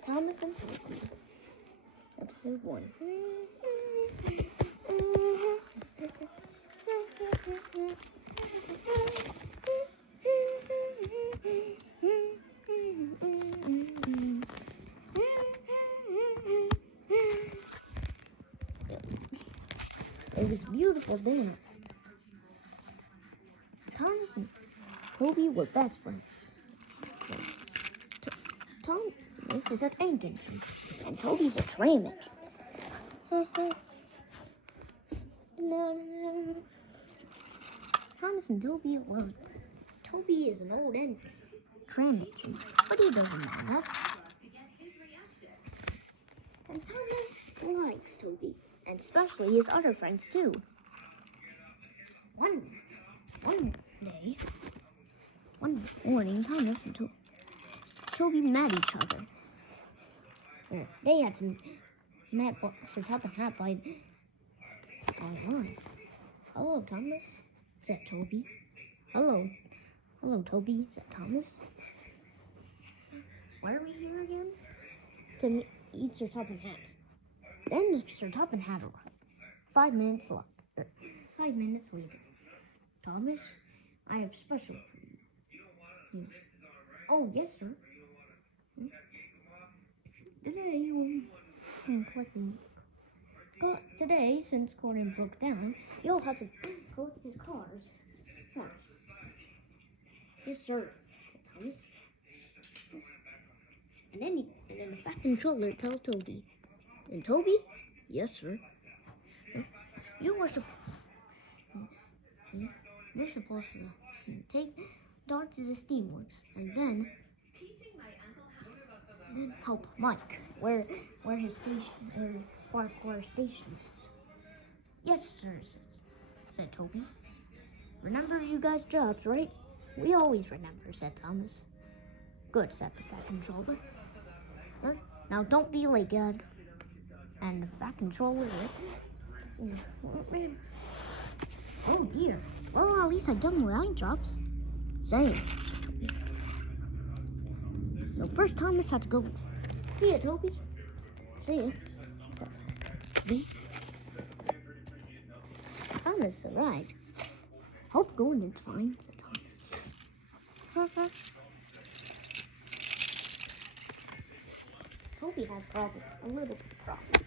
Thomas and Toby, episode 1. It was a beautiful dinner. Thomas and Toby were best friends. Thomas is a tank engine, and Toby's a tram engine. Thomas and Toby loved. Toby is an old engine, tram engine, but he doesn't know that. And Thomas likes Toby, and especially his other friends too. One morning, Thomas and Toby met each other. They had met Sir Topham Hatt by online. Hello, Thomas, said Toby. Hello, Toby, said Thomas. Why are we here again? To meet Sir Topham Hatt. Then Sir Topham Hatt arrived. 5 minutes later. Thomas, I have special for you. Oh, yes, sir. Today, since Conan broke down, you'll have to collect his cars. What? Yes, sir, said Thomas. Yes. And then the Fat Controller told Toby. And Toby? Yes, sir. You're supposed to take Dart to the Steamworks and then help Mike where his station, where Farquhar Station is. Yes, sir, said Toby. Remember you guys' jobs, right? We always remember, said Thomas. Good, said the Fat Controller. Now don't be late, guys. And the Fat Controller. Oh dear. Well, at least I've done my jobs. Same. So first Thomas had to go. See ya, Toby. See ya. Thomas arrived. Hope going is fine, said Thomas. Toby had a little bit of problem.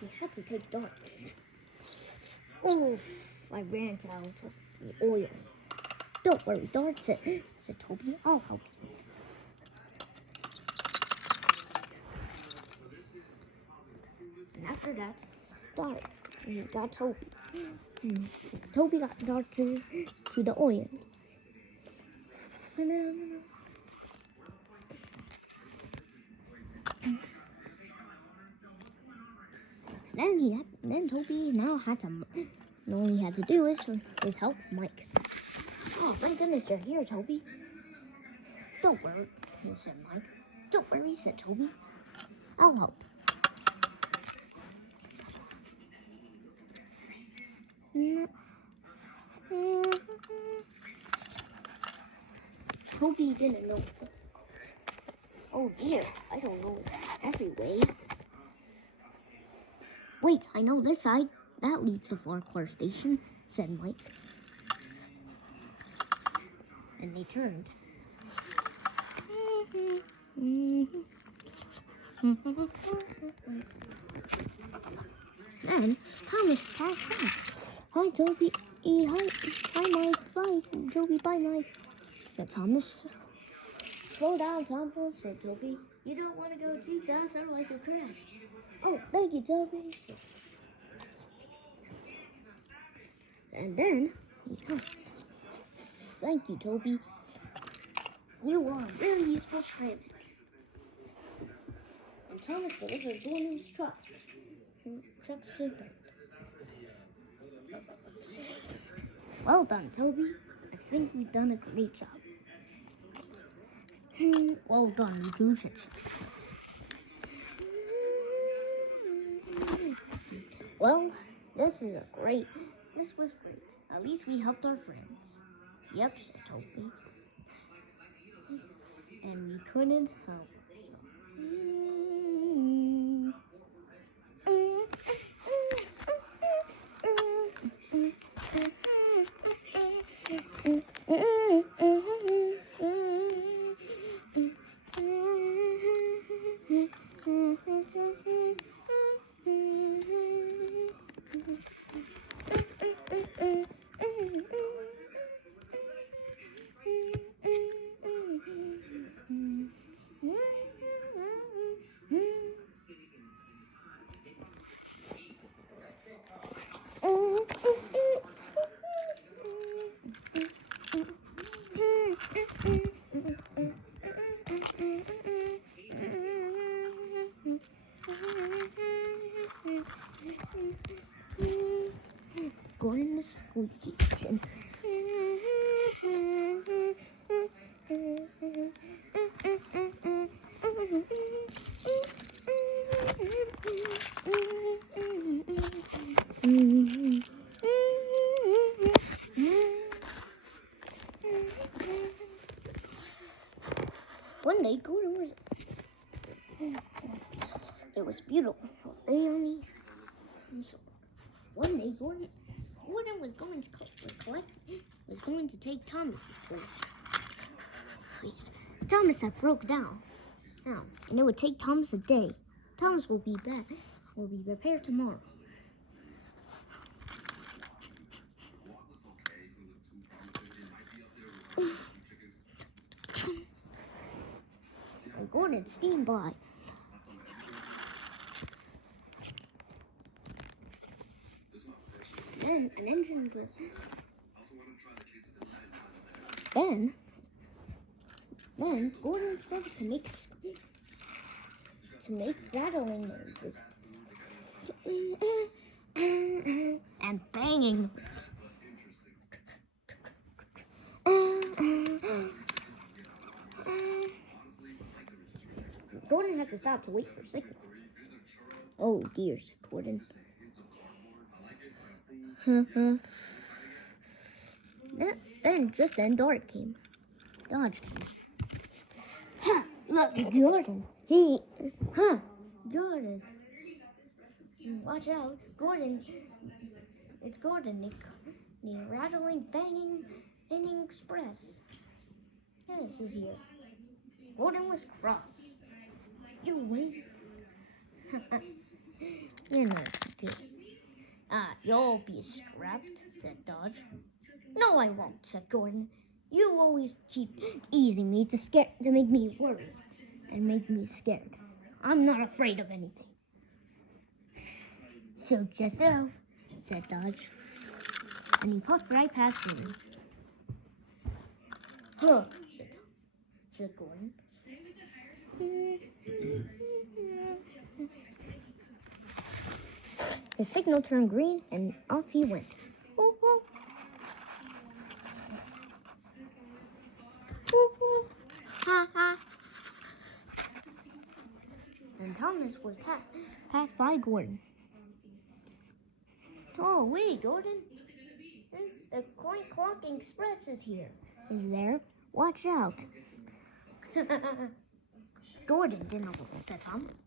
He had to take darts. Oof, I ran out of the oil. Don't worry, Dart, said Toby. I'll help you. And after that, Darts got Toby. Toby got Darts to the oil. Then Toby now had to. All he had to do is help Mike. Oh, thank goodness you're here, Toby. Don't worry, said Mike. Don't worry, said Toby. I'll help. Toby didn't know. Oh dear, I don't know every way. Wait, I know this side. That leads to Farquhar Station, said Mike. And they turned. Then Thomas passed by. Hi, Toby. Hi, Mike. Bye, Toby. Bye, Mike, said Thomas. Slow down, Thomas, said Toby. You don't want to go too fast, otherwise you'll crash. Oh, thank you, Toby. And then, thank you, Toby. You are a very useful tramp. And Thomas delivered one of his trucks. Truck's just burned. Well done, Toby. I think you've done a great job. Well done, you goose. Well, this was great. At least we helped our friends. Yep, said Toby. And we couldn't help. Going in the squeaky kitchen. One day, Gordon was beautiful. One day, Gordon was going to take Thomas's place. Thomas had broke down, and it would take Thomas a day. Thomas will be back. Will be repaired tomorrow. And Gordon steamed by. Then an engine goes. Then Gordon started to make rattling noises and banging noises. Gordon had to stop to wait for a signal. Oh dear, said Gordon. Just then, Dodge came. Ha! Look, Gordon. Gordon. Watch out, Gordon. It's Gordon, the rattling, banging express. Yes, he's here. Gordon was cross. You win. You're not good. You'll be scrapped, said Dodge. No, I won't, said Gordon. You always keep teasing me to make me worry and make me scared. I'm not afraid of anything. So just so, said Dodge. And he puffed right past me. Huh, said Gordon. The signal turned green, and off he went. And Thomas was passed by Gordon. Oh, wait, Gordon. The Clink Clock Express is here. Is there? Watch out. Gordon didn't said Thomas.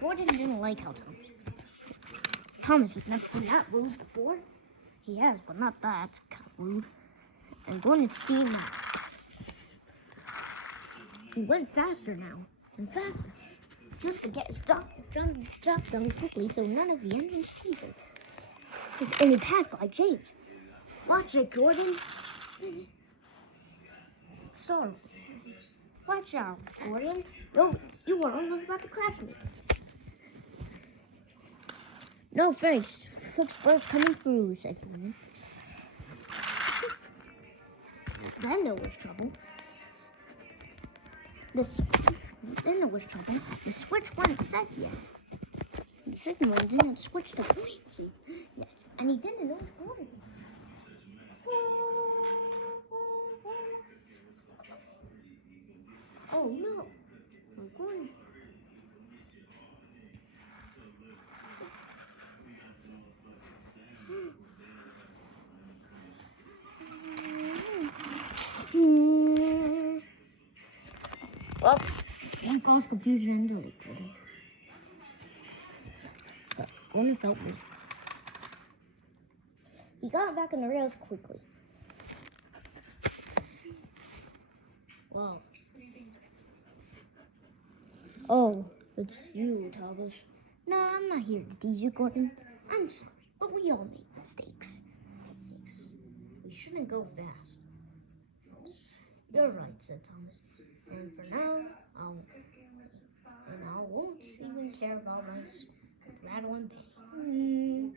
Gordon didn't like how Thomas has never been that rude before. He has, but not that. It's kind of rude. And Gordon steamed out. He went faster now, and faster, just to get his job done quickly so none of the engines chase him. And he passed by James. Watch it, Gordon. Sorry. Watch out, Gordon. Oh, you were almost about to crash me. No thanks. Express coming through, said Gordon. Then there was trouble. The switch wasn't set yet. Sigmund didn't switch the points yet, and he didn't know what. Oh no! I'm going. Well, one caused confusion and delay. But one felt me. He got back on the rails quickly. Wow. Oh, it's you, Thomas. Nah, I'm not here to tease you, Gordon. I'm sorry, but we all make mistakes. Yes. We shouldn't go fast. You're right, said Thomas. And for now, I won't even care about my rattle and bang.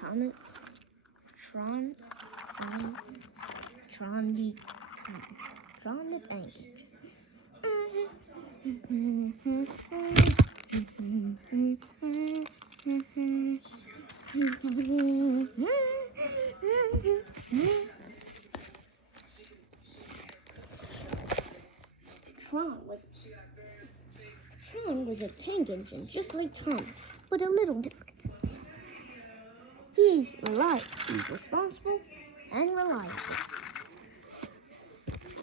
Thomas, Tron the Tank Tron was a tank engine just like Thomas, but a little different. He's responsible and reliable.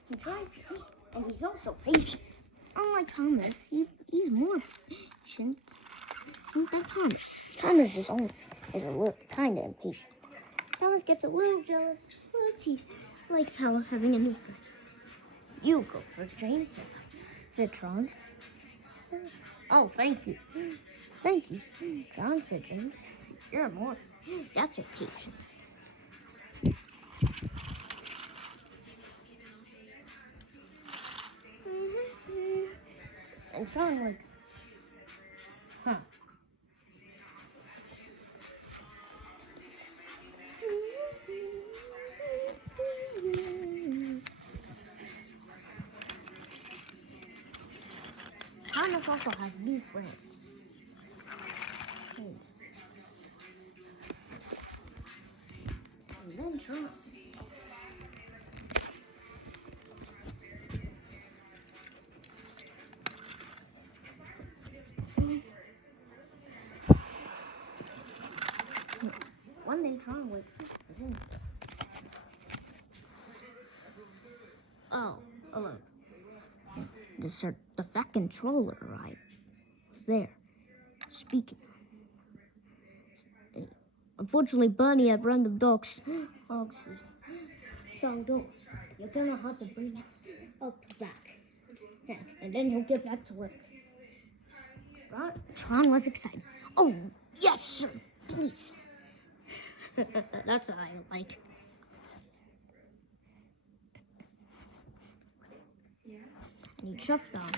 He tries to think, and he's also patient. Unlike Thomas, he's more patient than Thomas. Thomas is a little kind of impatient. Thomas gets a little jealous, but he likes having a new friend. You go first, James, said Tron. Oh, thank you. Thank you, Tron, said James. You're more definitely patient. And Tron likes, huh. Thomas also has new friends. And then Tron. One day Tron was in. Oh, alone. The fat controller arrived. Was there, speaking. Unfortunately, Bunny at Random Dogs found out. You're gonna have to bring it up back, and then he'll get back to work. Tron was excited. Oh, yes, sir, please. That's what I like. And he chuffed on.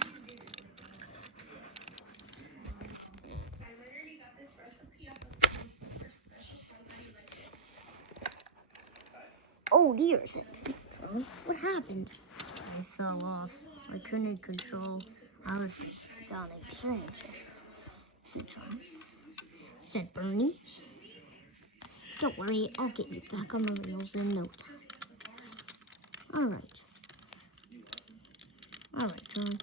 Oh dear, said Tron. What happened? I fell off. I couldn't control. I was just down in trench, said Tron. Said Bernie. Don't worry, I'll get you back on the rails in no time. Alright, Tron.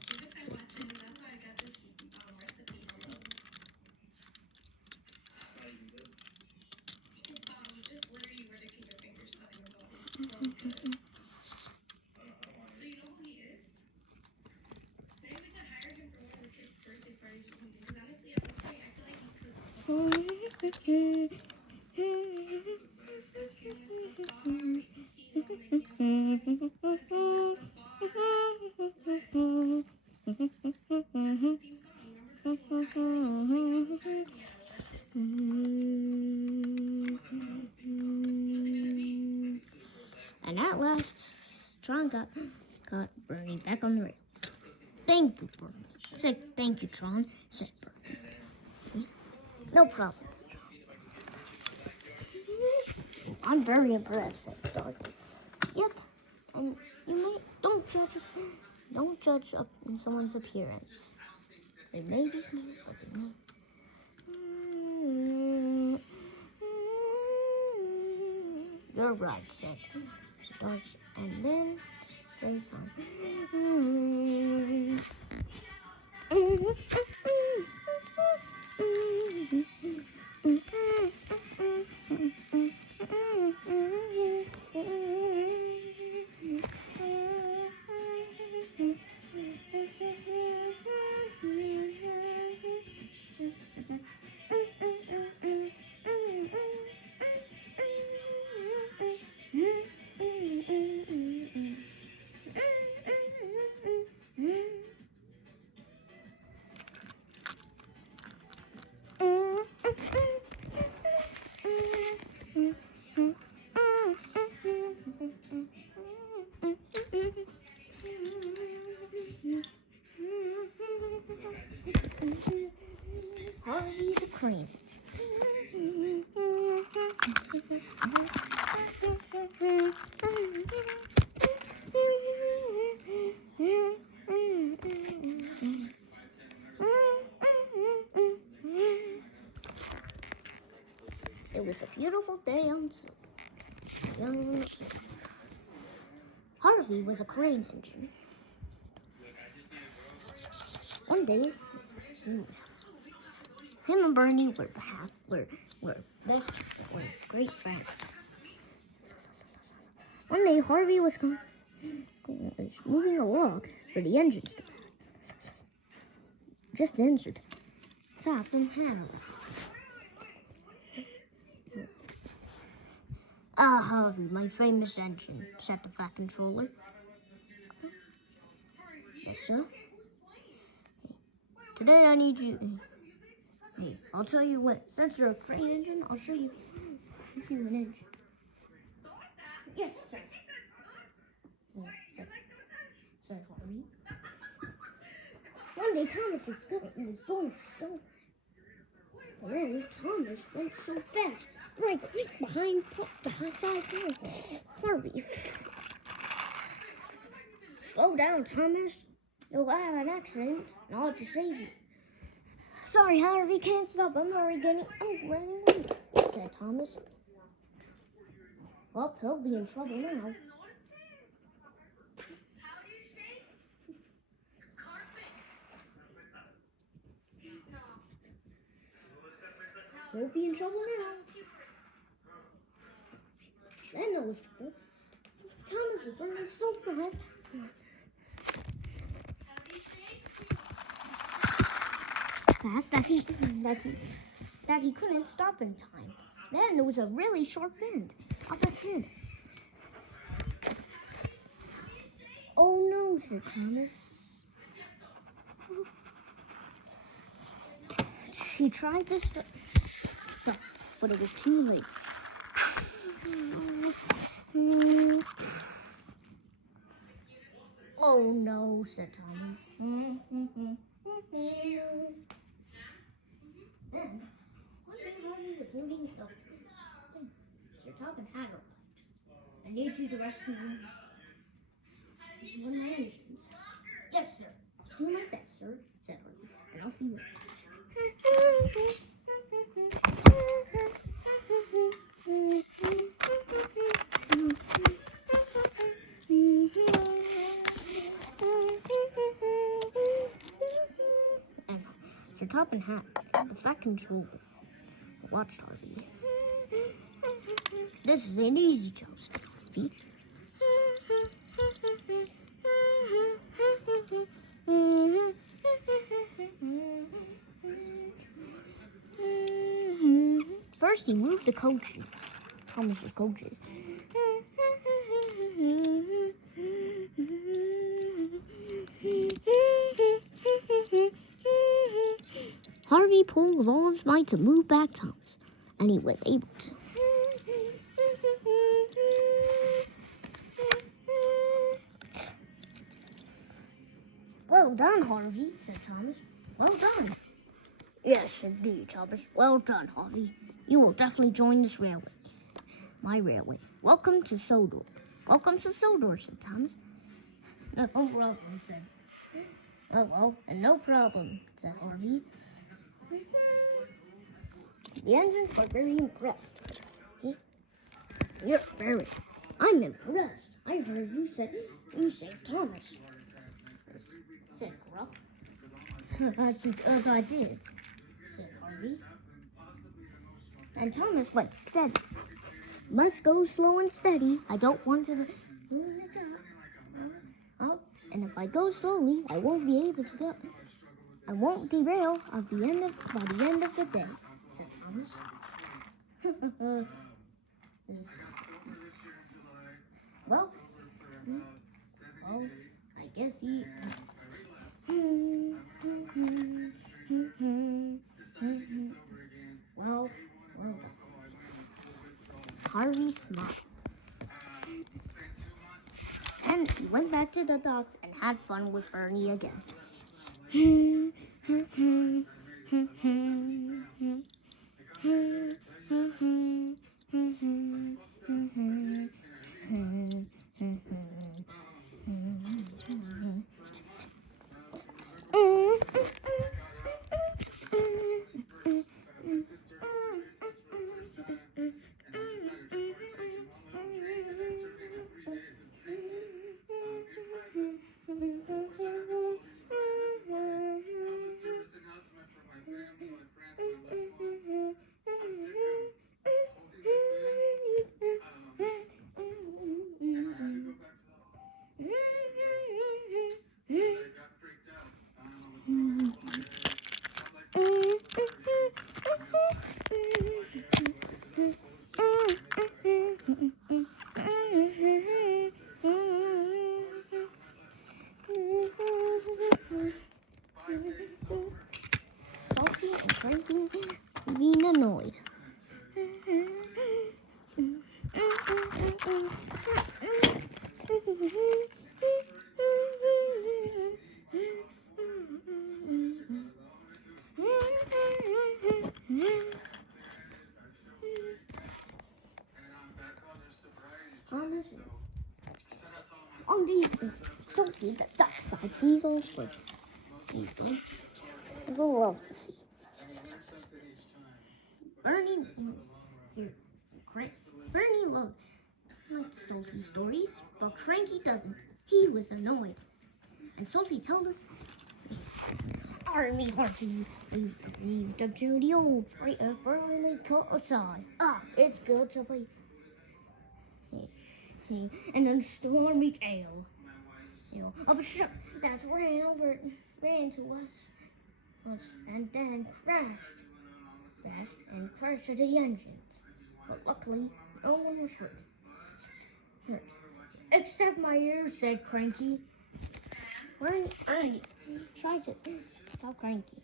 And at last, Tron got Bernie back on the rail. Thank you, Bernie. Said, thank you, Tron, said Bernie. No problem, said Tron. I'm very impressed, said Dorothy. Yep, and you may don't judge someone's appearance. They may be smart, but they may. You're right, said Dorothy, and then say something. Harvey the Crane. It was a beautiful day on Silver. Harvey was a crane engine. One day, him and Bernie were great friends. One day, Harvey was moving a log for the engines to pass. Just then, Top and Hannah. Harvey, my famous engine, said the Fat Controller. Yes, sir. Today I need you. Hey, I'll tell you what. Since you're a crane engine, I'll show you an engine. Yes, sir. Said Harvey. One day Thomas was going so. And then Thomas went so fast, right quick behind the side of Harvey. Slow down, Thomas. You'll have an accident, and I'll have to save you. Sorry, Harvey, can't stop. I'm running late, said Thomas. Well, he'll be in trouble now. He'll be in trouble now. Then there was trouble. Thomas was running so fast. That he couldn't stop in time. Then there was a really sharp bend up ahead. Oh no, said Thomas. She tried to stop, but it was too late. Oh no, said Thomas. Then, one day Harvey was moving the Sir Top and Hatter. I need you to rescue one of my engines. Yes, sir. I'll do my best, sir, said Harvey, and I'll see you. Sir Top and Hat, the Fat Controller, watched Harvey. This is an easy job, said Harvey. first he moved the coaches. Thomas's coaches. Harvey pulled with all his might to move back Thomas, and he was able to. Well done, Harvey, said Thomas. Well done. Yes, indeed, Thomas. Well done, Harvey. You will definitely join this railway. My railway. Welcome to Sodor. Welcome to Sodor, said Thomas. No problem, said. Oh, well, and no problem, said Harvey. The engines were very impressed. You're very. I'm impressed. I heard you saved Thomas, said Gruff. That's because I did, said Harvey. And Thomas went steady. Must go slow and steady. I don't want to ruin the job. And if I go slowly, I won't be able to go. I won't derail by the end of the day, said Thomas. Well, I guess he. Well done. Harvey smiled. And he went back to the docks and had fun with Bernie again. Salty and Frankie being annoyed. On these Salty, the dark side, Diesel was easy. It was a love to see. Bernie liked Salty stories, but Cranky doesn't. He was annoyed. And Salty told us, Army Hearty, we've up to the old firmly cut aside. It's good to be. And then stormy tale, of a ship that ran to us, and then crashed to the engines. But luckily, no one was hurt. Except my ears, said Cranky. Ernie, try to stop Cranky.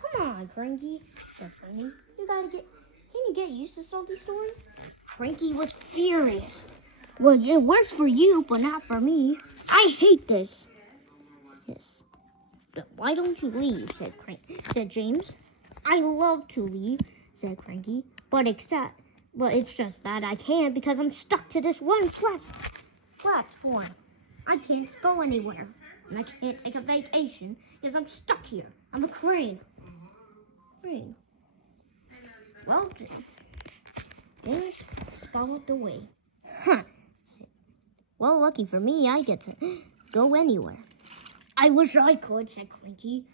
Come on, Cranky, said Bernie. Can you get used to Salty stories? Cranky was furious. Well, it works for you, but not for me. I hate this. Yes. But why don't you leave, said James. I love to leave, said Cranky. But it's just that I can't because I'm stuck to this one platform. I can't go anywhere. And I can't take a vacation because I'm stuck here. I'm a crane. Well, James followed the way. Well, lucky for me, I get to go anywhere. I wish I could, said Cranky,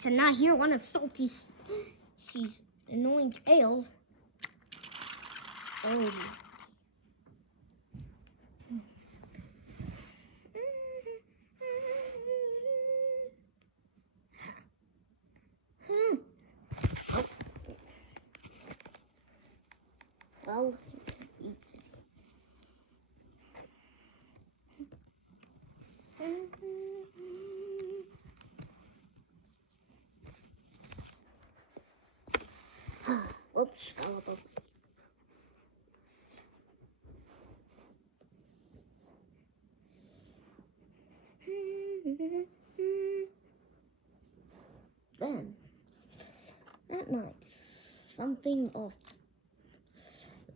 to not hear one of Salty's annoying tales. Whoops, skeleton. Then, that night, something awful.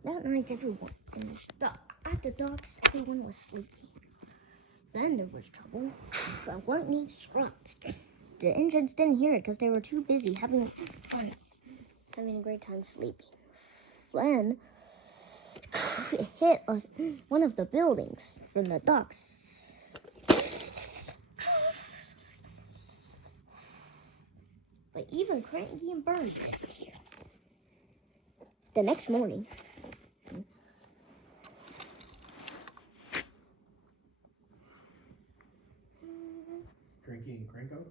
That night, everyone at the docks, everyone was sleepy. Then there was trouble. The lightning struck. The engines didn't hear it because they were too busy having a great time sleeping. Then it hit one of the buildings from the docks. But even Cranky and Bernie didn't hear. The next morning, Cranky and Cranko?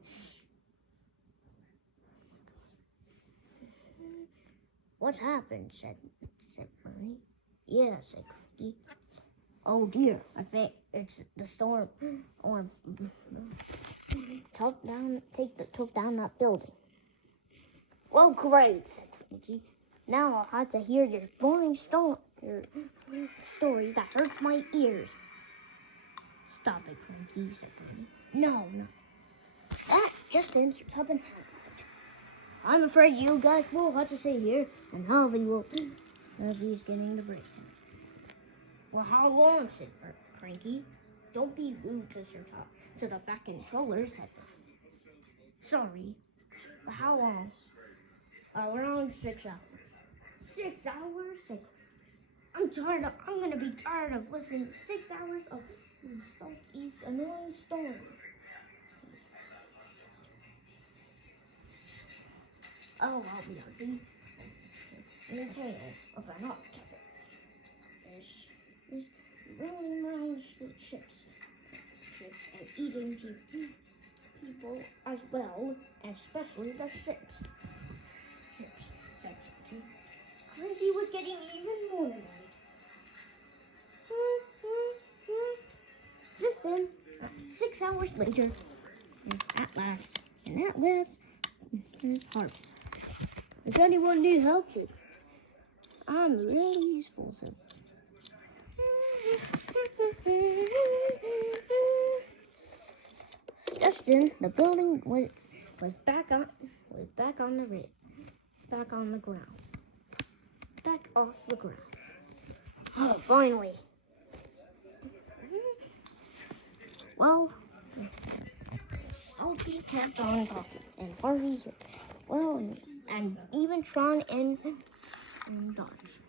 "What's happened?" said Bernie. "Yeah," said Cranky. "Oh dear, I think it's the storm or took down that building." "Well, great," said Cranky. "Now I'll have to hear your boring stories that hurts my ears." "Stop it, Cranky," said Bernie. No. That just then Sir Tubbin had it. "I'm afraid you guys will have to stay here, and Harvey's getting the break." "Well, how long?" said Cranky. "Don't be rude to the fat controller," said Bernie. "Sorry, but how long?" "Around 6 hours." 6 hours? I'm gonna be tired of listening to 6 hours of Salty's annoying stories. "Oh, I'll be busy. Maintain of an octopus is running around the ships and eating people as well, especially the ships," said Salty. Cranky was getting even more annoyed. Just then, 6 hours later, at last, Harvey. "If anyone needs help, I'm really useful, so." Just then, the building was back on the ground. Back off the ground. Oh, finally. Well, Salty kept on talking, and Harvey, and even Tron and Dodge.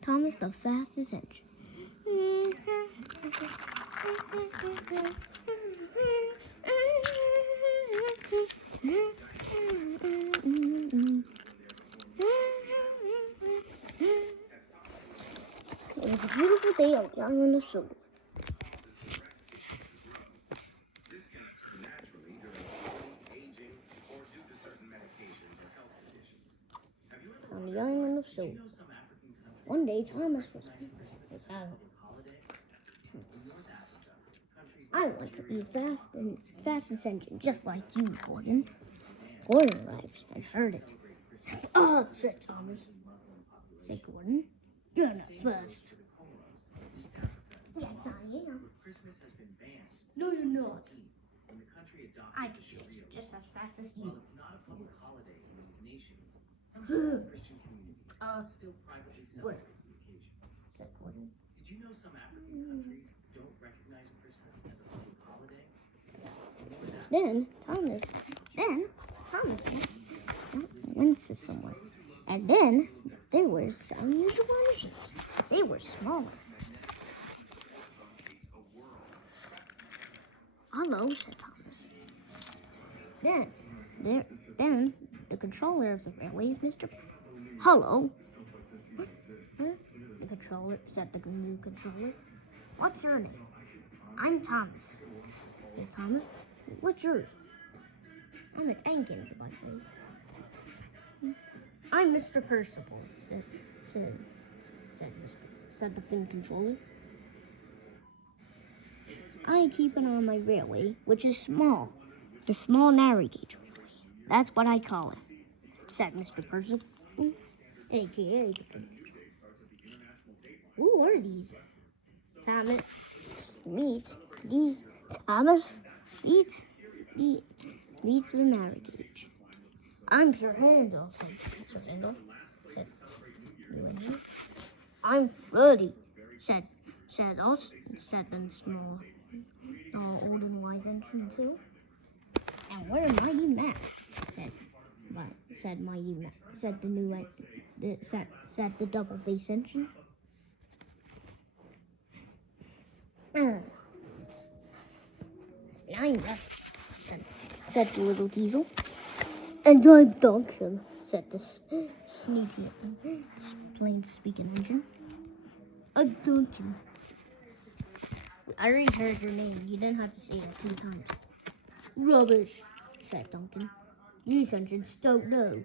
Thomas the fastest engine. It was a beautiful day out young on the shore. On the island of Sulu. One day, Thomas was out. "I want to be fastest engine, just like you, Gordon." Gordon arrived and heard it. Said Thomas. Said Gordon. "You're not first." "Yes, I am." "No, you're not." I can do this just as fast as you. While it's not a public holiday in those nations, some Christian communities still privately celebrate the occasion. Did you know some African countries don't recognize Christmas as a public holiday? Then Thomas went to somewhere. And then there were some unusual engines. They were smaller. Hello, said Thomas. Then the controller of the railway, Mr. Hello. The controller said the new controller. What's your name? I'm Thomas. Said Thomas. What's yours? I'm a tank engine, by the way. I'm Mr. Percival, said the fin controller. I keep an eye on my railway, which is small. The small narrow gauge railway. That's what I call it, said Mr. Percival. AKA. Who are these? Thomas. Meet these. Thomas. Meet the narrow gauge. I'm Sir Handel, said Sir Handel. I'm Freddie, said the small, old and wise engine too. And we're Mighty Mac, said Mighty Mac, said the new, said the double face engine. I'm Rusty, said the little diesel. And I'm Duncan, said the snooty, plain-speaking engine. I'm Duncan. I already heard your name. You didn't have to say that 2 times. Rubbish, said Duncan. These engines don't know.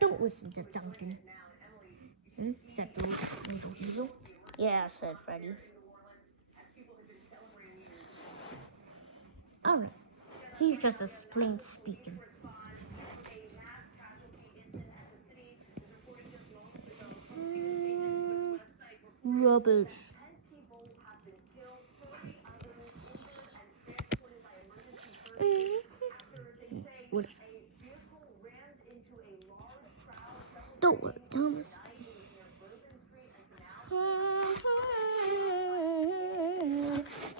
Don't listen to Duncan, said the little diesel. Yeah, said Freddie. All right. He's just a plain speaking. Rubbish. What? Don't worry, Thomas.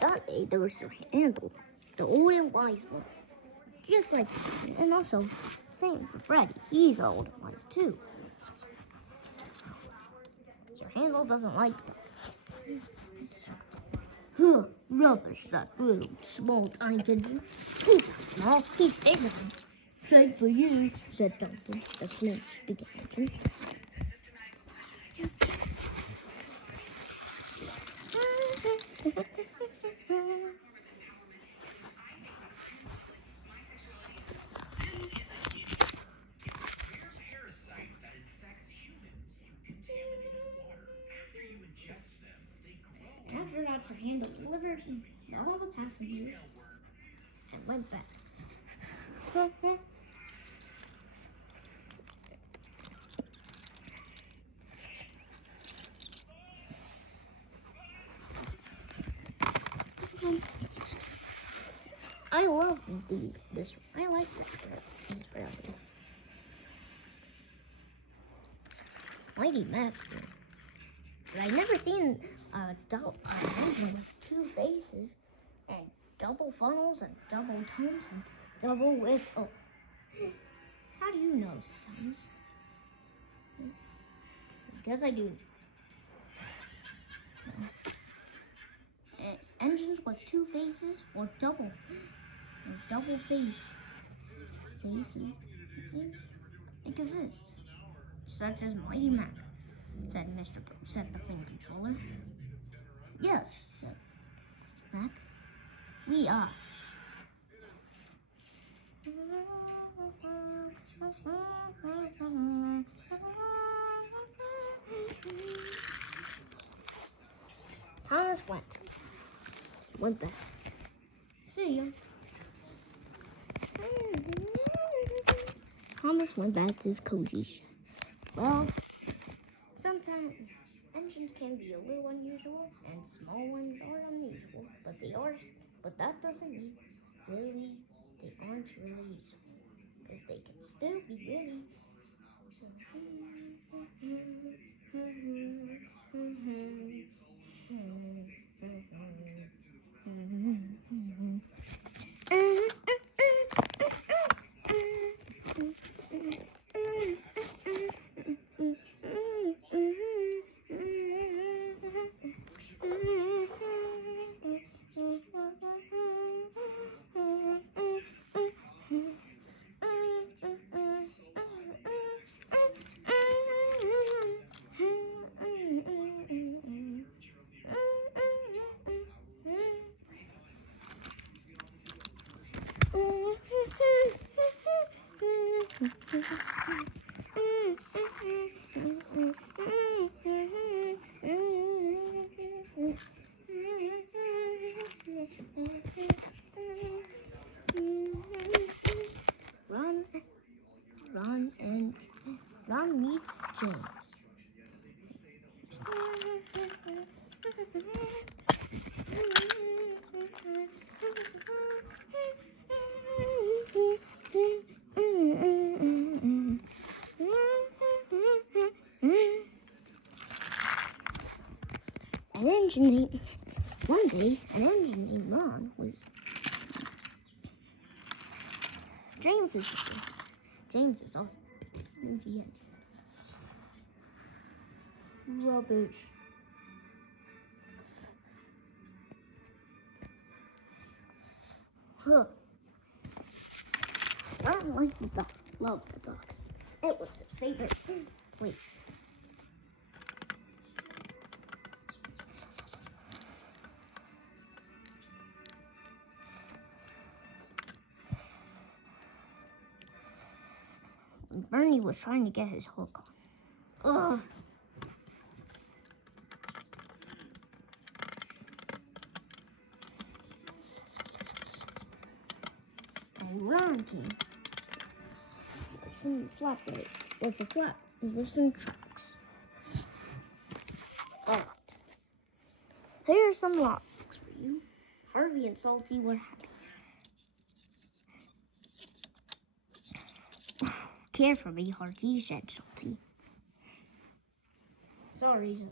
That day there was a handle, the old and wise one. Just like him. And also, same for Freddy. He's old and wise too. Sir Handel doesn't like that. Rubbish, that little small tank engine. He's not small, he's bigger. Same for you, said Duncan, the small speaking engine. After that, Sir Handel delivered all the passengers and went back. I love this. I like this railway. Mighty Mac. But I've never seen an engine with 2 faces and double funnels and double tones and double whistle. How do you know, Thomas? Because I do. Engines with 2 faces or double faced faces exist, such as Mighty Mac, said the fin controller. Yes, said Mac. We are. Thomas went back. See ya. Thomas went back to his cozy shed. Well, sometimes engines can be a little unusual, and small ones are unusual, but they are But that doesn't mean really they aren't really useful. Because they can still be really. Ron meets James. One day, an engine named Ron was James's also snooty engine. Rubbish. Huh. Ron liked the dog, loved the dogs. It was his favorite place. Bernie was trying to get his hook on. Ugh. And Ron came with some with some tracks. Oh. Here's some locks for you. Harvey and Salty were happy. Care for me, Harvey, said Salty. Sorry.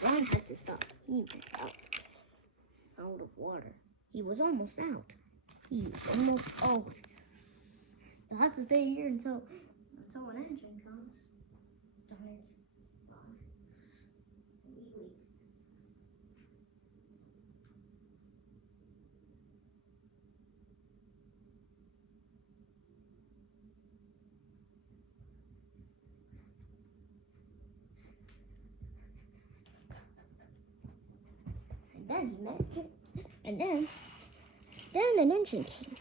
Ron had to stop. He went out of water. He was almost out. He was almost always. You'll have to stay here until an engine comes. Darn it, Ron. Leave. And then an engine came.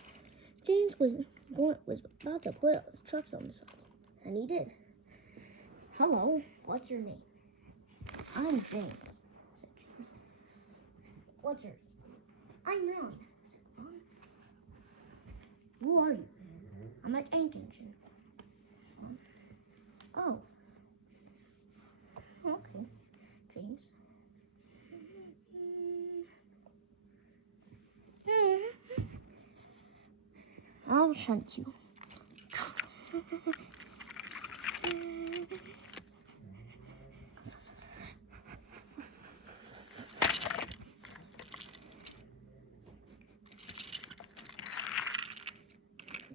James was about to put his trucks on the side, and he did. Hello, what's your name? I'm James, said James. What's yours? I'm Ron, said Ron. Who are you? I'm a tank engine. Oh. Okay, James. I'll shunt you.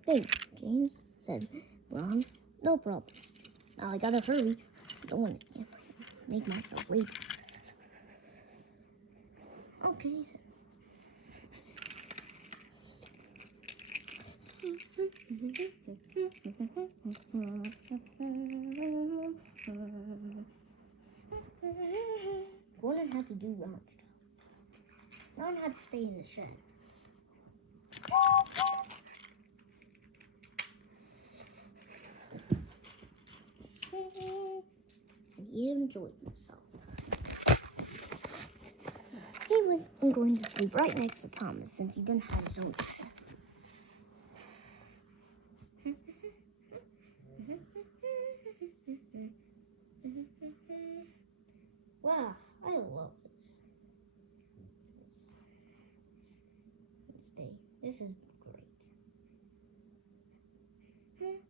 Thanks, James, said Ron. No problem. Now I gotta hurry. Don't want to make myself late. Okay. Gordon had to do lunch. Gordon had to stay in the shed. And he enjoyed himself. He was going to sleep right next to Thomas since he didn't have his own shed. Wow, I love this day. This is great.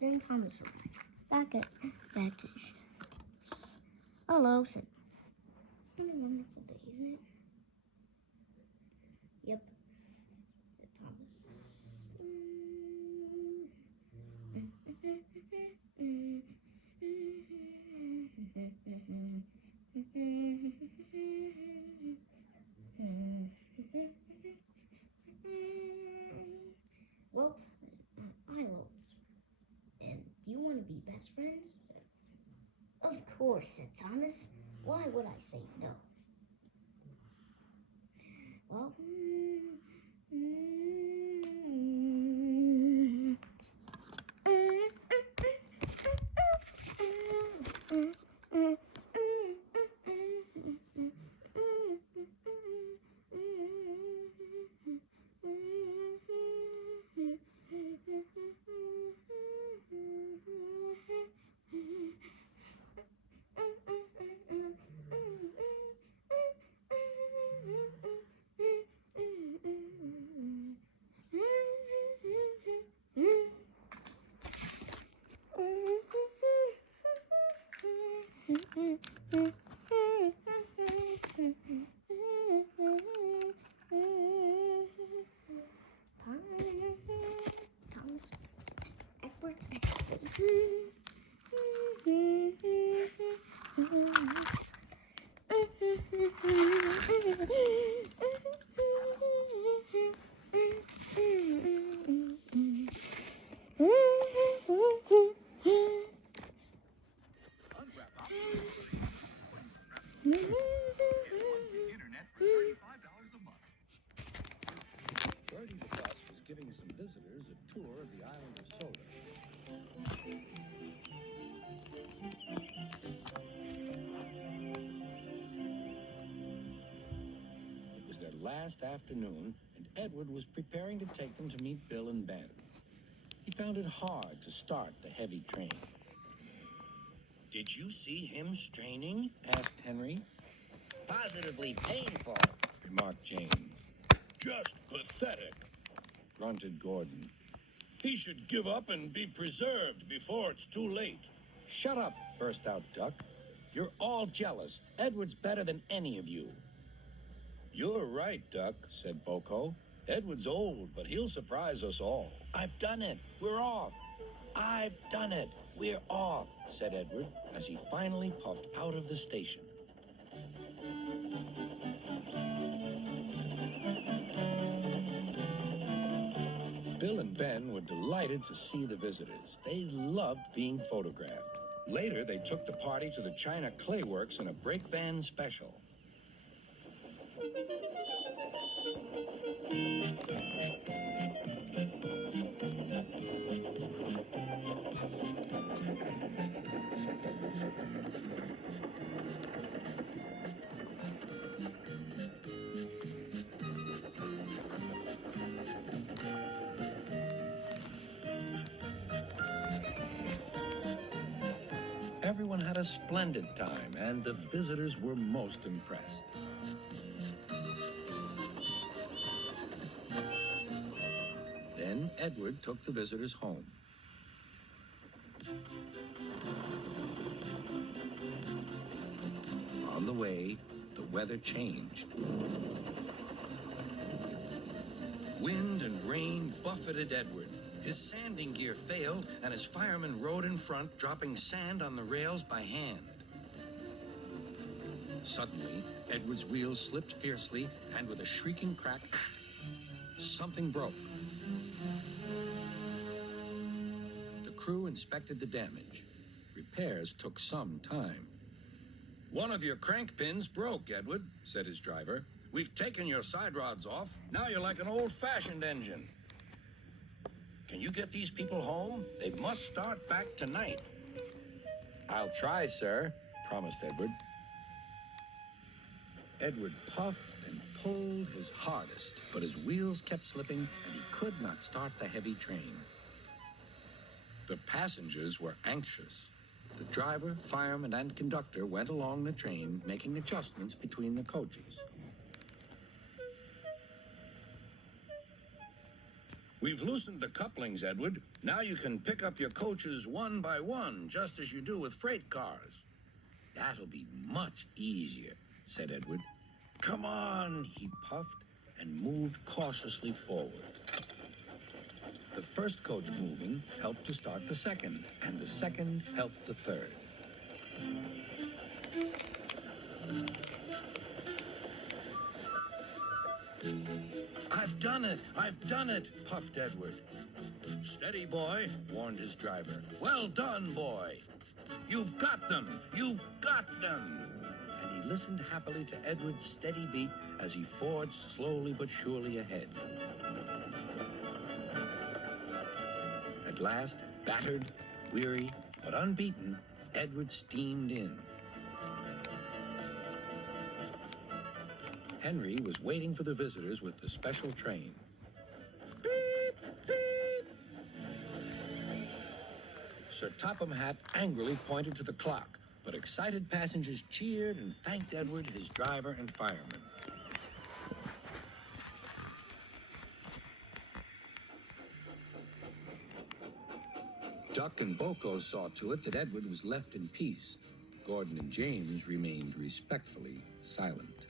Then Thomas arrived. Back to hello, said. What a wonderful day, isn't it? Yep, said Thomas. Well, I love it. And do you want to be best friends? Of course, said Thomas. Why would I say no? Well, Thomas Edwards. Internet for $35 a month. Birdie the Bus was giving some visitors a tour of the island of Soda. It was their last afternoon, and Edward was preparing to take them to meet Bill and Ben. He found it hard to start the heavy train. "Did you see him straining?" asked Henry. Positively painful. Remarked James. "Just pathetic," grunted Gordon. "He should give up and be preserved before it's too late." "Shut up," burst out Duck. "You're all jealous. Edward's better than any of you." "You're right, Duck," said Boko. "Edward's old, but he'll surprise us all." "I've done it. We're off." "I've done it. We're off," said Edward, as he finally puffed out of the station. Bill and Ben were delighted to see the visitors. They loved being photographed. Later, they took the party to the China Clay Works in a brake van special. Everyone had a splendid time, and the visitors were most impressed. Then Edward took the visitors home. On the way, the weather changed. Wind and rain buffeted Edward, His sanding gear failed, and his fireman rode in front, dropping sand on the rails by hand. Suddenly, Edward's wheels slipped fiercely, and with a shrieking crack, something broke. The crew inspected the damage. Repairs took some time. "One of your crank pins broke, Edward," said his driver. "We've taken your side rods off. Now you're like an old-fashioned engine. Can you get these people home? They must start back tonight." "I'll try, sir," promised Edward. Edward puffed and pulled his hardest, but his wheels kept slipping, and he could not start the heavy train. The passengers were anxious. The driver, fireman, and conductor went along the train, making adjustments between the coaches. "We've loosened the couplings, Edward. Now you can pick up your coaches one by one, just as you do with freight cars." "That'll be much easier," said Edward. "Come on," he puffed and moved cautiously forward. The first coach moving helped to start the second, and the second helped the third. I've done it, puffed Edward. "Steady, boy," warned his driver. "Well done, boy. You've got them. And he listened happily to Edward's steady beat as he forged slowly but surely ahead. At last, battered, weary, but unbeaten, Edward steamed in. Henry was waiting for the visitors with the special train. Beep, beep. Sir Topham Hatt angrily pointed to the clock, but excited passengers cheered and thanked Edward, his driver, and firemen. Duck and Boko saw to it that Edward was left in peace. Gordon and James remained respectfully silent.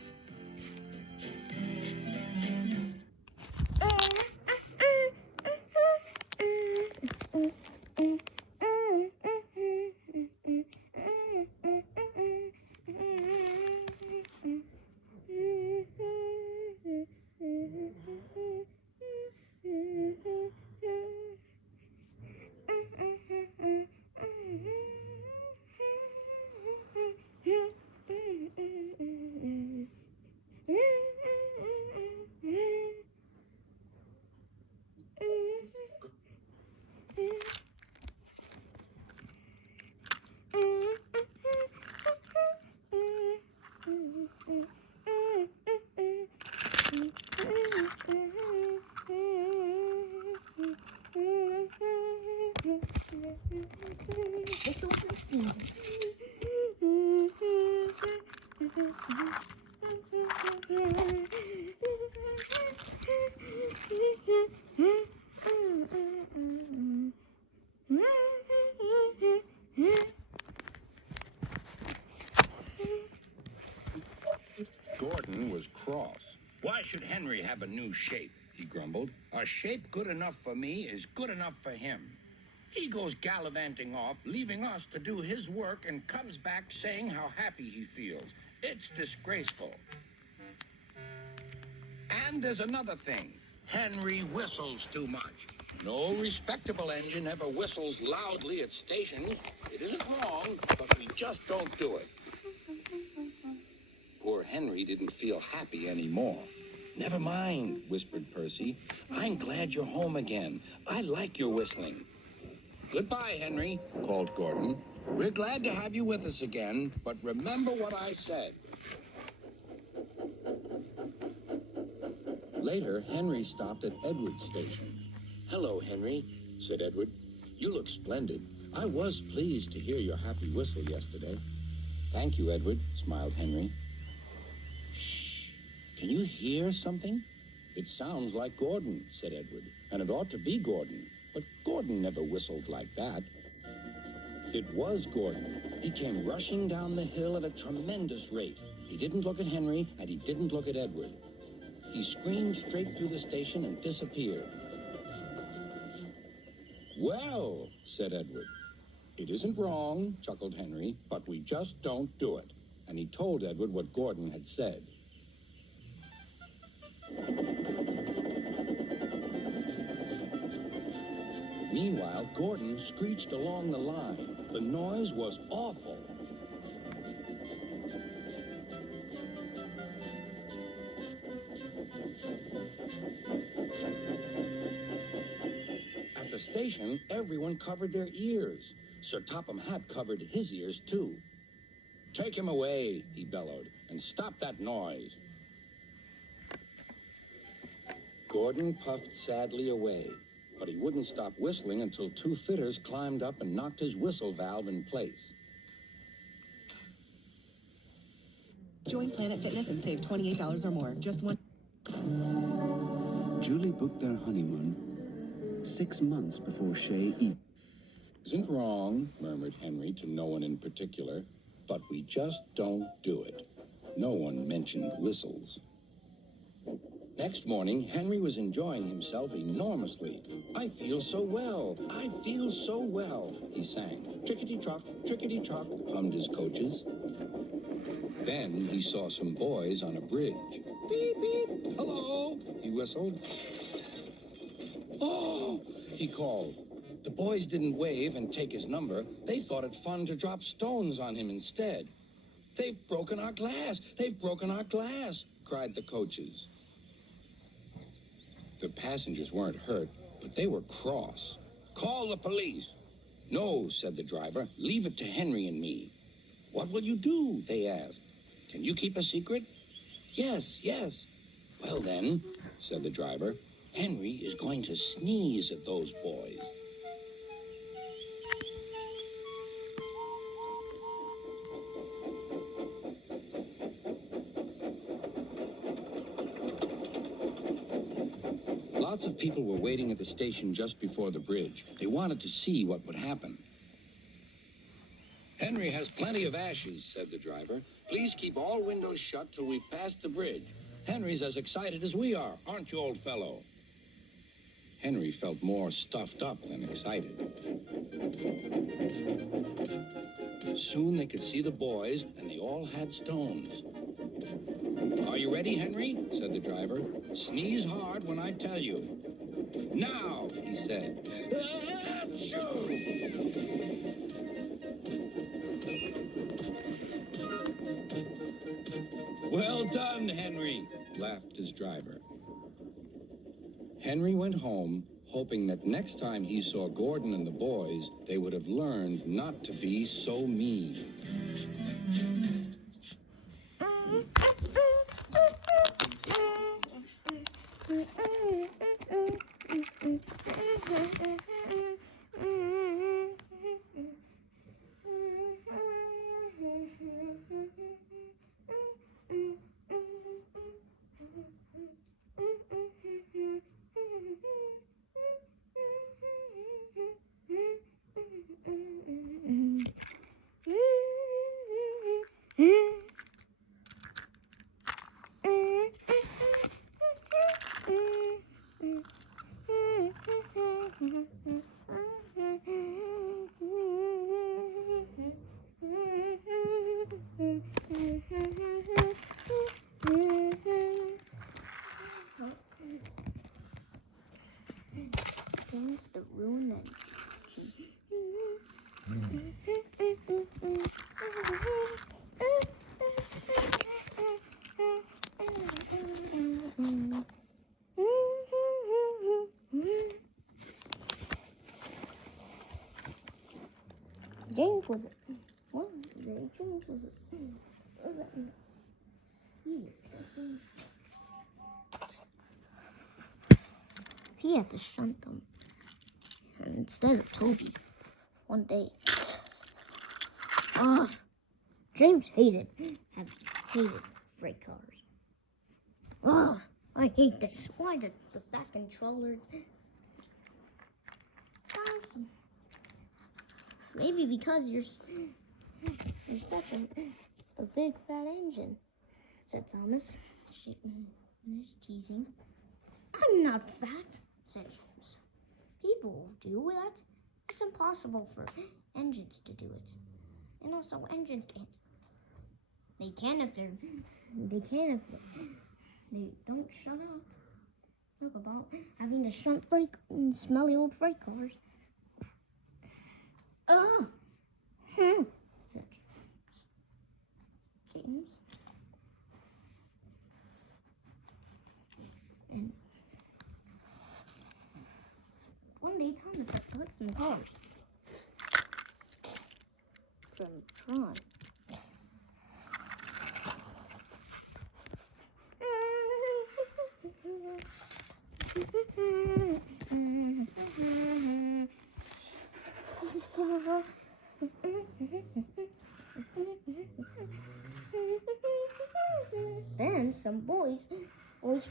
Whistles and sneezes. Gordon was cross. "Why should Henry have a new shape?" he grumbled. "A shape good enough for me is good enough for him. He goes gallivanting off, leaving us to do his work, and comes back saying how happy he feels. It's disgraceful. And there's another thing. Henry whistles too much. No respectable engine ever whistles loudly at stations. It isn't wrong, but we just don't do it." Poor Henry didn't feel happy anymore. "Never mind," whispered Percy. "I'm glad you're home again. I like your whistling." "Goodbye, Henry," called Gordon. "We're glad to have you with us again, but remember what I said." Later, Henry stopped at Edward's station. "Hello, Henry," said Edward. "You look splendid. I was pleased to hear your happy whistle yesterday." "Thank you, Edward," smiled Henry. "Shh! Can you hear something?" "It sounds like Gordon," said Edward, "and it ought to be Gordon. But Gordon never whistled like that." It was Gordon. He came rushing down the hill at a tremendous rate. He didn't look at Henry, and he didn't look at Edward. He screamed straight through the station and disappeared. Well, said Edward. It isn't wrong, chuckled Henry, but we just don't do it. And he told Edward what Gordon had said. Meanwhile, Gordon screeched along the line. The noise was awful. At the station, everyone covered their ears. Sir Topham Hatt covered his ears, too. Take him away, he bellowed, and stop that noise. Gordon puffed sadly away, but he wouldn't stop whistling until two fitters climbed up and knocked his whistle valve in place. Join Planet Fitness and save $28 or more. Just one. Julie booked their honeymoon 6 months before Shay even. Isn't wrong, murmured Henry to no one in particular, but we just don't do it. No one mentioned whistles. Next morning, Henry was enjoying himself enormously. I feel so well, I feel so well, he sang. Trickety-trock, hummed his coaches. Then he saw some boys on a bridge. Beep, beep, hello, he whistled. Oh, he called. The boys didn't wave and take his number. They thought it fun to drop stones on him instead. They've broken our glass, they've broken our glass, cried the coaches. The passengers weren't hurt, but they were cross. Call the police. No, said the driver. Leave it to Henry and me. What will you do? They asked. Can you keep a secret? Yes, yes. Well then, said the driver, Henry is going to sneeze at those boys. Lots of people were waiting at the station just before the bridge. They wanted to see what would happen. Henry has plenty of ashes, said the driver. Please keep all windows shut till we've passed the bridge. Henry's as excited as we are, aren't you, old fellow? Henry felt more stuffed up than excited. Soon they could see the boys, and they all had stones. Are you ready, Henry? Said the driver. Sneeze hard when I tell you. Now, he said. Achoo! Well done, Henry, laughed his driver. Henry went home, hoping that next time he saw Gordon and the boys, they would have learned not to be so mean. Seems to ruin it. James was it? What was it? James was it? What was it? He had to shunt them. And instead of Toby, one day. James hated freight cars. I hate this. Why did the fat controller? Maybe because you're stuck in a big fat engine, said Thomas. She's teasing. I'm not fat, said James. people do that. It's impossible for engines to do it. And also, engines can't. They can if they don't shut up. Talk about having to shunt freight and smelly old freight cars. James. And one day Thomas got some cars from Tron. Then some boys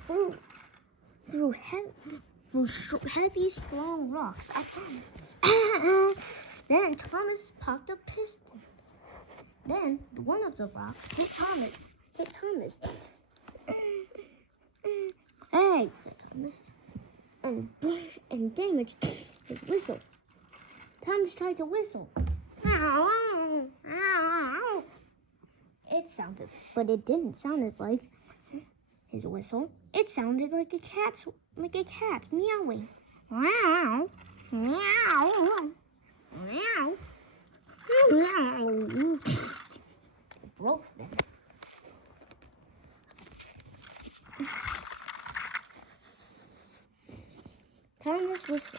threw heavy, strong rocks at Thomas. Then Thomas popped a piston. Then one of the rocks hit Thomas. Hey, said Thomas, and damaged his whistle. Thomas tried to whistle. It sounded, but it didn't sound as like his whistle. It sounded like a cat meowing. Meow, meow, meow, meow. It broke then. Thomas was.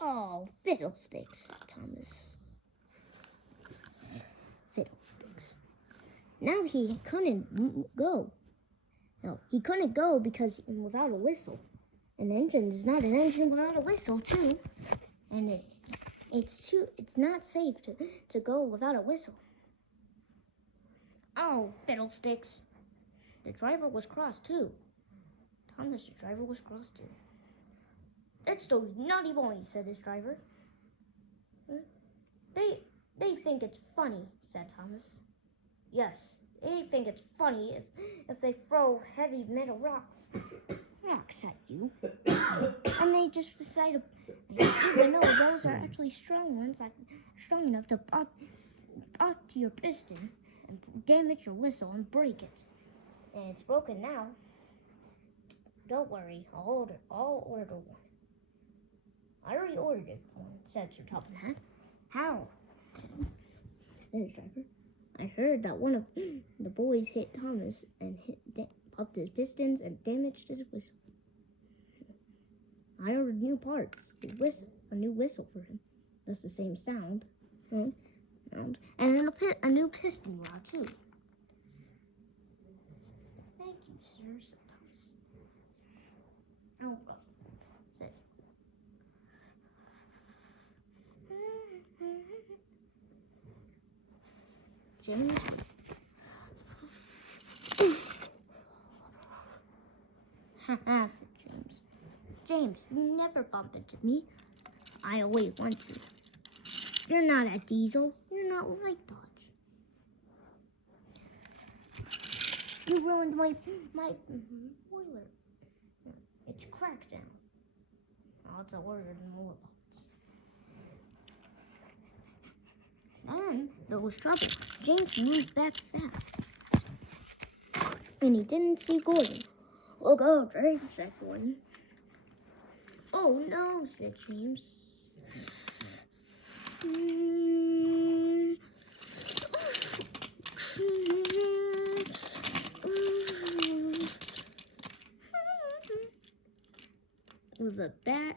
Oh, fiddlesticks, Thomas. Fiddlesticks. Now he couldn't go. No, he couldn't go because without a whistle. An engine is not an engine without a whistle, too. And it's not safe to go without a whistle. Oh, fiddlesticks. The driver was cross, too. Thomas, the driver, was cross, too. It's those naughty boys, said his driver. They think it's funny, said Thomas. Yes, they think it's funny if they throw heavy metal rocks at you. And they just decide even though those are actually strong ones, like strong enough to pop to your piston and damage your whistle and break it. And it's broken now. Don't worry, I'll order one. I already ordered it, said Sir Topham Hatt. How? said his driver. I heard that one of the boys hit Thomas and popped his pistons and damaged his whistle. I ordered new parts, a new whistle for him. That's the same sound. And a new piston rod, too. Thank you, sir, said Thomas. Oh, said James. Haha, said James. James, you never bump into me. I always want to. You're not a diesel. You're not like Dodge. You ruined my boiler. It's cracked now. I'll have to order more parts. Then there was trouble. James moved back fast. And he didn't see Gordon. Look out, James, said Gordon. Oh no, said James. With a bad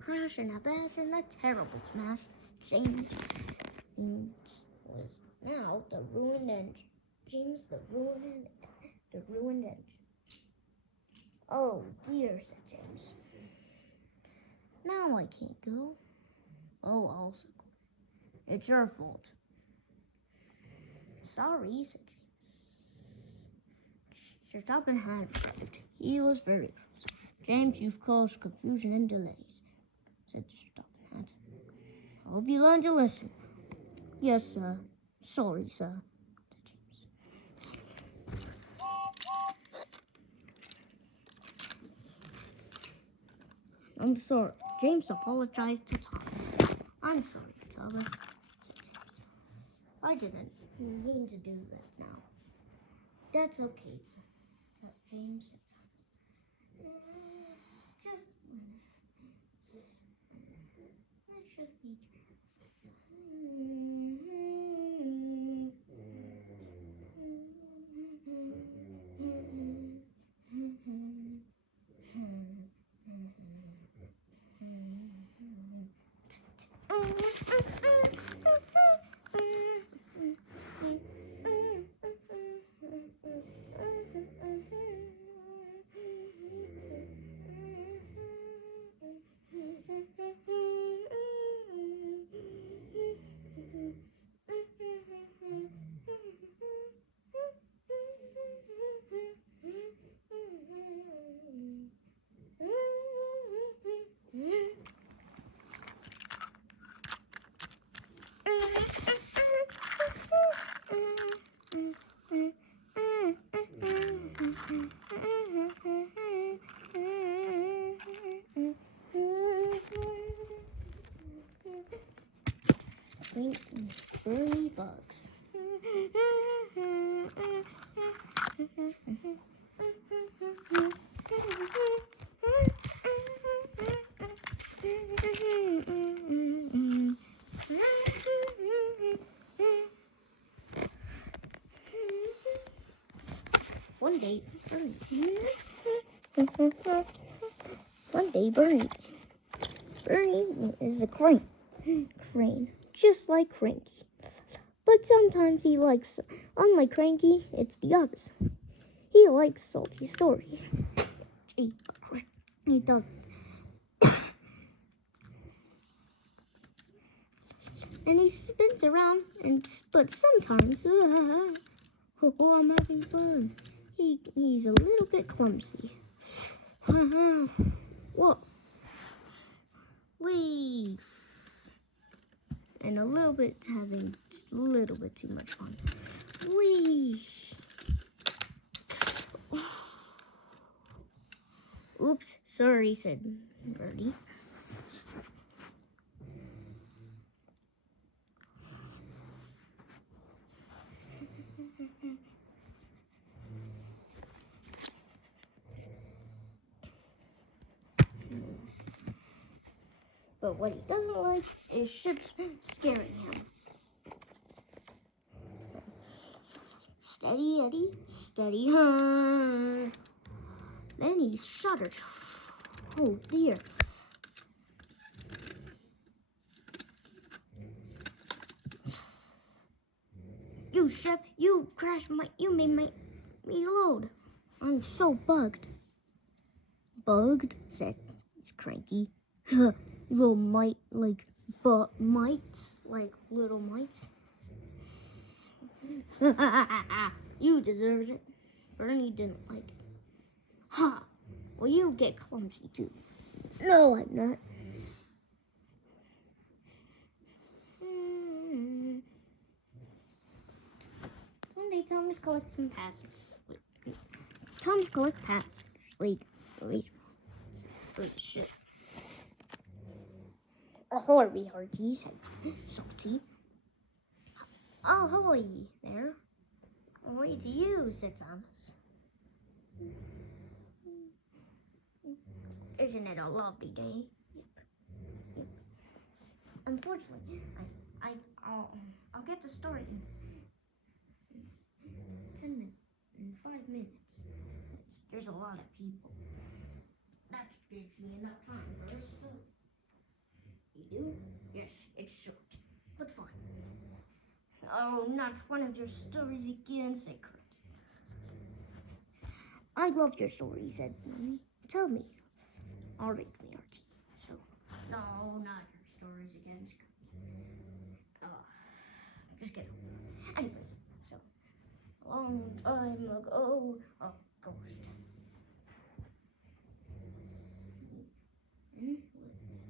crash and a bash and a terrible smash, James was now the ruined engine. James, the ruined engine. Oh dear, said James. Now I can't go. Oh, also, it's your fault. Sorry, said James. Sir Topham Hatt arrived. He was very cross. James, you've caused confusion and delays, said Sir Topham Hatt. I hope you learn to listen. Yes, sir. Sorry, sir, said James. I'm sorry. James apologized to Thomas. I'm sorry, Thomas. I didn't mean to do that now. That's okay, James. Just let's just be. Bernie bugs. One day, Bernie is a crane, just like Cranky. But sometimes he likes, unlike Cranky, it's the opposite. He likes salty stories. He does. And he spins around, but sometimes, I'm having fun. He's a little bit clumsy. Whoa. Wee. And having a little bit too much fun. Wee. Oops, sorry, said Birdie. But what he doesn't like is ships scaring him. Steady, Eddie, steady, huh? Then he shuddered. Oh dear. You ship, you made me load. I'm so bugged. Bugged, said Cranky. Little mites, like little mites. You deserved it. Bernie didn't like it. Ha! Well, you get clumsy too. No, I'm not. One day, Thomas collects some passengers. Thomas collects passengers. Wait. Shit. Ahoy, hearty, said Salty. Ahoy there. Ahoy to you, said Thomas. Isn't it a lovely day? Yep. Unfortunately, I'll get the story in 10 minutes, in 5 minutes. There's a lot of people. That gives me enough time for a story. You do? Yes, it's short, but fine. Oh, not one of your stories again, said Cranky. I love your stories, said Bernie. Tell me. All right, Artie. So, no, not your stories again, just get over it. Anyway, so, a long time ago, a ghost.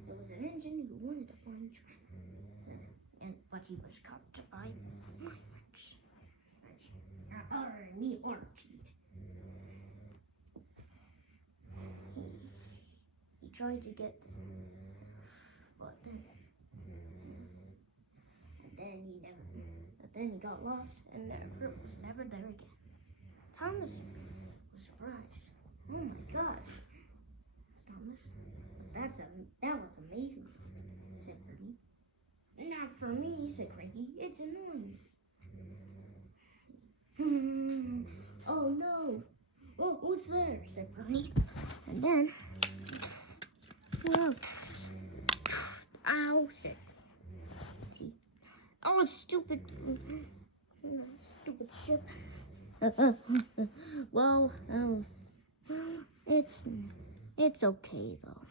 There was an engine who wanted to find train, but he was caught by pirates. Me, Archie. He tried to get there, but then he got lost and was never there again. Thomas was surprised. Oh my gosh, Thomas, that was amazing, said Bertie. Not for me, said Cranky. It's annoying. Oh no! Oh, what's there? Said Bernie. And then, well, ow, said T. Oh, stupid ship. Well, it's okay though.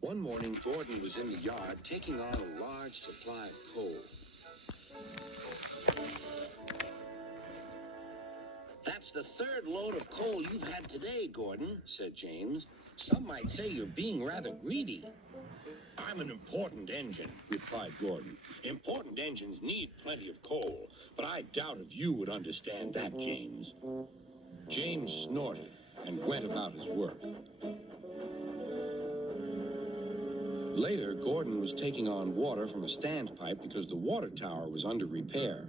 One morning, Gordon was in the yard taking on a large supply of coal. That's the third load of coal you've had today, Gordon, said James. Some might say you're being rather greedy. I'm an important engine, replied Gordon. Important engines need plenty of coal, but I doubt if you would understand that, James. James snorted and went about his work. Later, Gordon was taking on water from a standpipe because the water tower was under repair.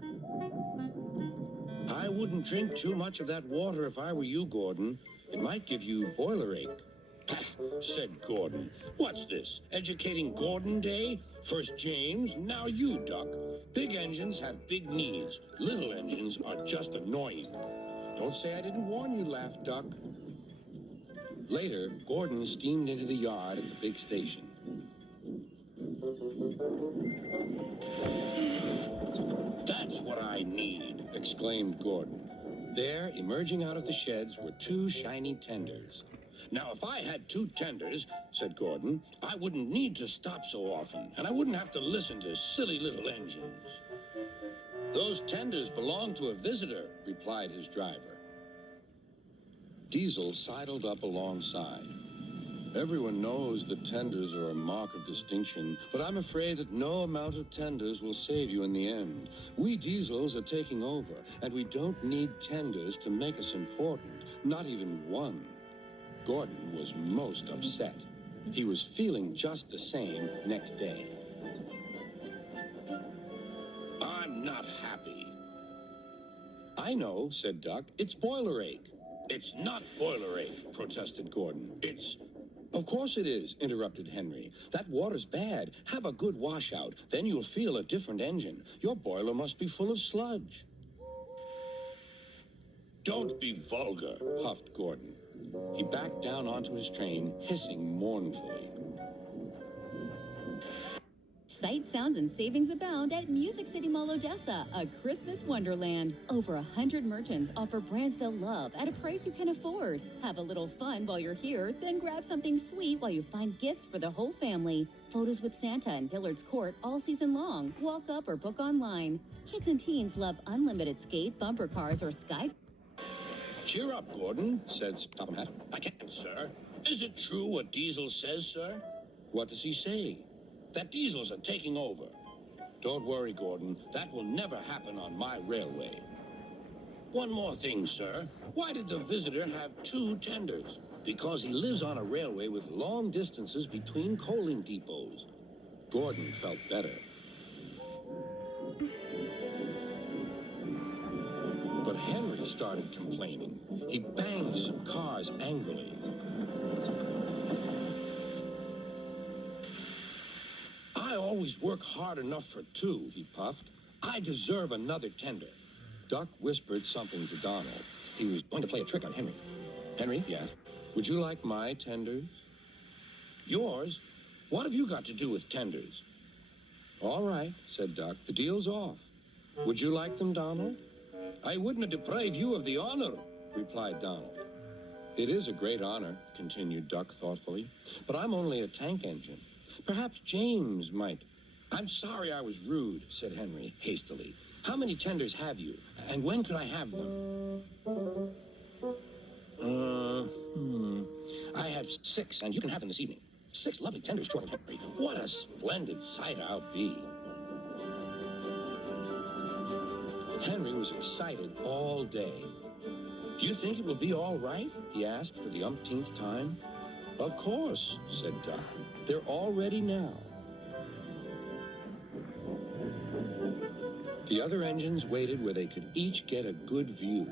I wouldn't drink too much of that water if I were you, Gordon. It might give you boiler ache. Said Gordon. What's this? Educating Gordon Day? First James, now you, Duck. Big engines have big needs. Little engines are just annoying. Don't say I didn't warn you, laughed Duck. Later, Gordon steamed into the yard at the big station. That's what I need, exclaimed Gordon. There, emerging out of the sheds, were two shiny tenders. Now, if I had two tenders, said Gordon, I wouldn't need to stop so often, and I wouldn't have to listen to silly little engines. Those tenders belong to a visitor, replied his driver. Diesel sidled up alongside. Everyone knows that tenders are a mark of distinction, but I'm afraid that no amount of tenders will save you in the end. We Diesels are taking over, and we don't need tenders to make us important, not even one. Gordon was most upset. He was feeling just the same next day. I'm not happy. I know, said Duck. It's boiler ache. It's not boiler ache, protested Gordon. Of course it is, interrupted Henry. That water's bad. Have a good washout. Then you'll feel a different engine. Your boiler must be full of sludge. Don't be vulgar, huffed Gordon. He backed down onto his train, hissing mournfully. Sight, sounds, and savings abound at Music City Mall Odessa, a Christmas wonderland. Over 100 merchants offer brands they'll love at a price you can afford. Have a little fun while you're here, then grab something sweet while you find gifts for the whole family. Photos with Santa and Dillard's Court all season long. Walk up or book online. Kids and teens love unlimited skate, bumper cars, or sky. Cheer up, Gordon, said Topham Hatt. I can't, sir. Is it true what Diesel says, sir? What does he say? That Diesels are taking over. Don't worry, Gordon. That will never happen on my railway. One more thing, sir. Why did the visitor have 2 tenders? Because he lives on a railway with long distances between coaling depots. Gordon felt better. But Henry started complaining. He banged some cars angrily. I always work hard enough for 2, he puffed. I deserve another tender. Duck whispered something to Donald. He was going to play a trick on Henry. Henry, yes? Would you like my tenders? Yours? What have you got to do with tenders? All right, said Duck. The deal's off. Would you like them, Donald? I wouldn't deprive you of the honor, replied Donald. It is a great honor, continued Duck thoughtfully, but I'm only a tank engine. Perhaps James might. I'm sorry I was rude, said Henry hastily. How many tenders have you, and when could I have them? I have 6, and you can have them this evening. 6 lovely tenders, chortled Henry. What a splendid sight I'll be. Henry was excited all day. Do you think it will be all right? He asked for the umpteenth time. Of course, said Duck. They're all ready now. The other engines waited where they could each get a good view.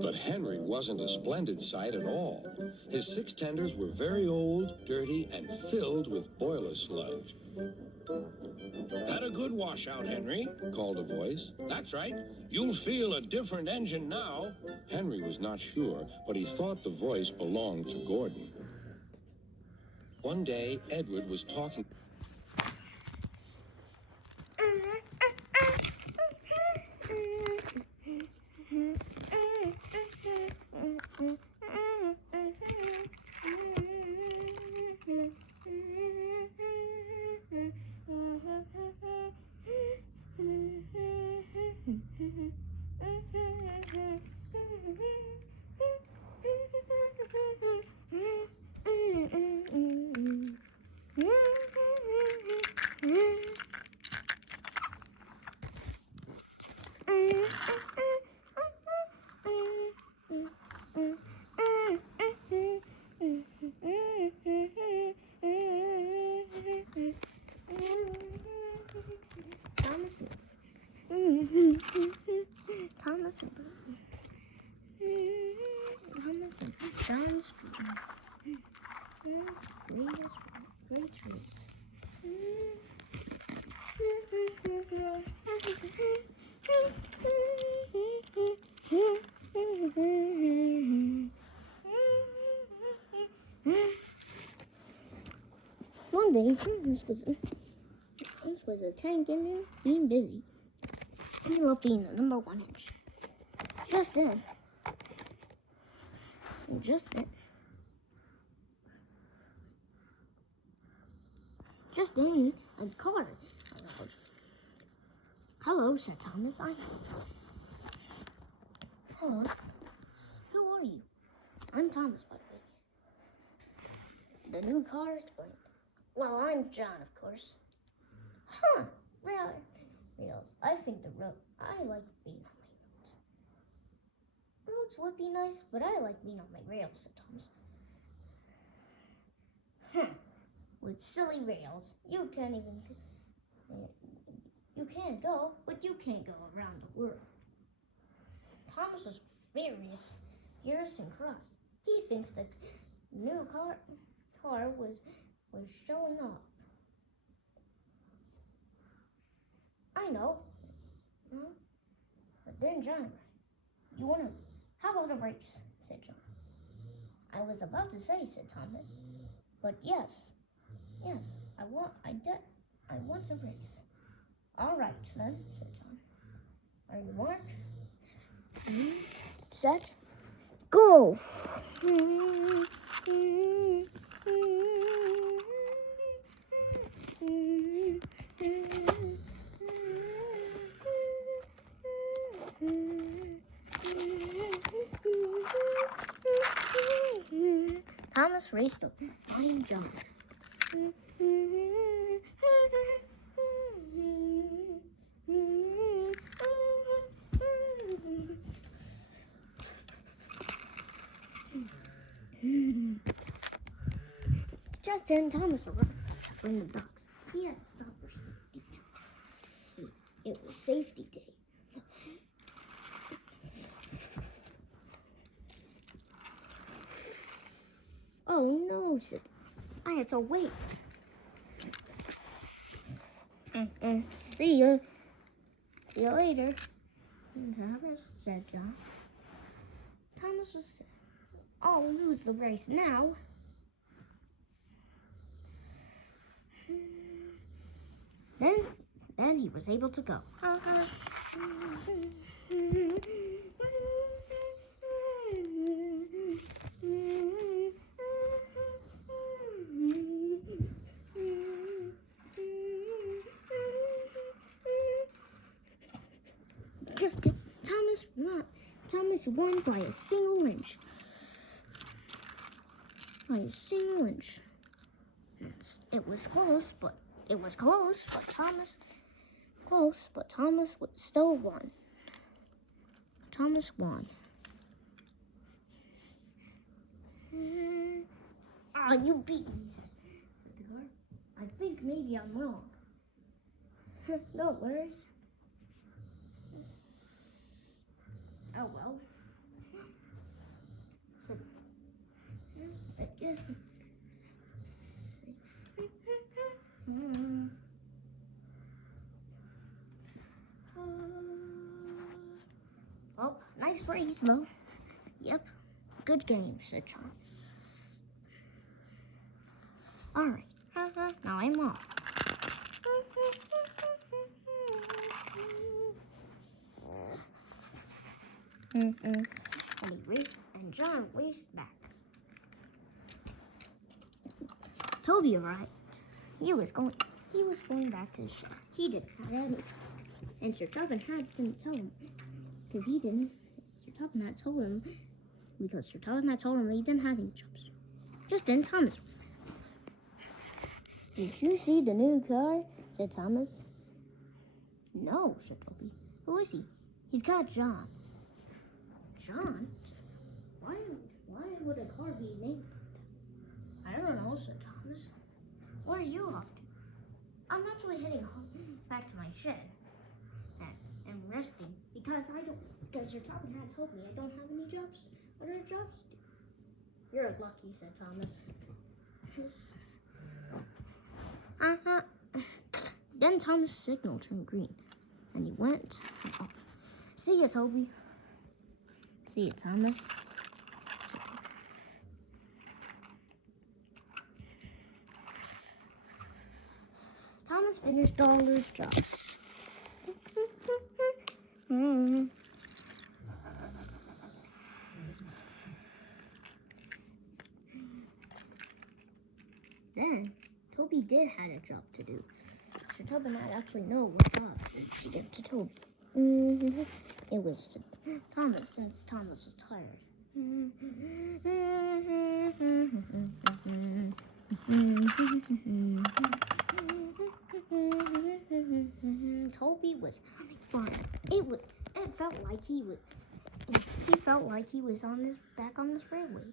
But Henry wasn't a splendid sight at all. His 6 tenders were very old, dirty, and filled with boiler sludge. Had a good washout, Henry, called a voice. That's right. You'll feel a different engine now. Henry was not sure, but he thought the voice belonged to Gordon. One day, Edward was talking. One day, this was a tank engine being busy. He loved being the number 1 engine. Just then, a car arrived. Hello, said Thomas. Hello. Who are you? I'm Thomas, by the way. The new car is great. Well, I'm John, of course. Huh, really? Rails. I think I like being on my rails. Roads would be nice, but I like being on my rails, said Thomas. With silly rails, you can't go, but you can't go around the world. Thomas was furious and cross. He thinks the new car was showing off. I know. But then John arrived. How about a race? Said John. I was about to say, said Thomas. But yes, I want a race. All right, then, said John. Are you marked? Set, go! Thomas raced to find John. Just then, Thomas arrived to bring the dogs. He had to stop for safety. It was safety day. Oh no, said I had to wait. See ya. See you later. Thomas, said John. Thomas was all lose the race now. Then he was able to go. Just Thomas won by a single inch. By a single inch. It was close, but Thomas still won. Thomas won. You beat me, said Edgar. I think maybe I'm wrong. No worries. Oh well. So, I guess. Well, nice race, though. Yep, good game, said John. All right, now I'm off. And John raced back. Toby arrived. He was going back to his shed. He didn't have any. And Sir Topham didn't tell him. Because he didn't. Sir Topham had told him. Because Sir Topham had told him he didn't have any jobs. Just then Thomas was there. Did you see the new car? Said Thomas. No, said Toby. Who is he? He's got John. John? Why would a car be named that? I don't know, said Thomas. Where are you off to? I'm actually heading home, back to my shed and resting because Sir Topham had told me I don't have any jobs. What are jobs to do? You're lucky, said Thomas. Yes. Then Thomas' signal turned green and he went off. See ya, Toby. See ya, Thomas. Thomas finished all his jobs. Then, Toby did have a job to do. Sir Toby might actually know what job to give to Toby. It was to Thomas, since Thomas was tired. Toby was having fun. It felt like he was back on the freeway,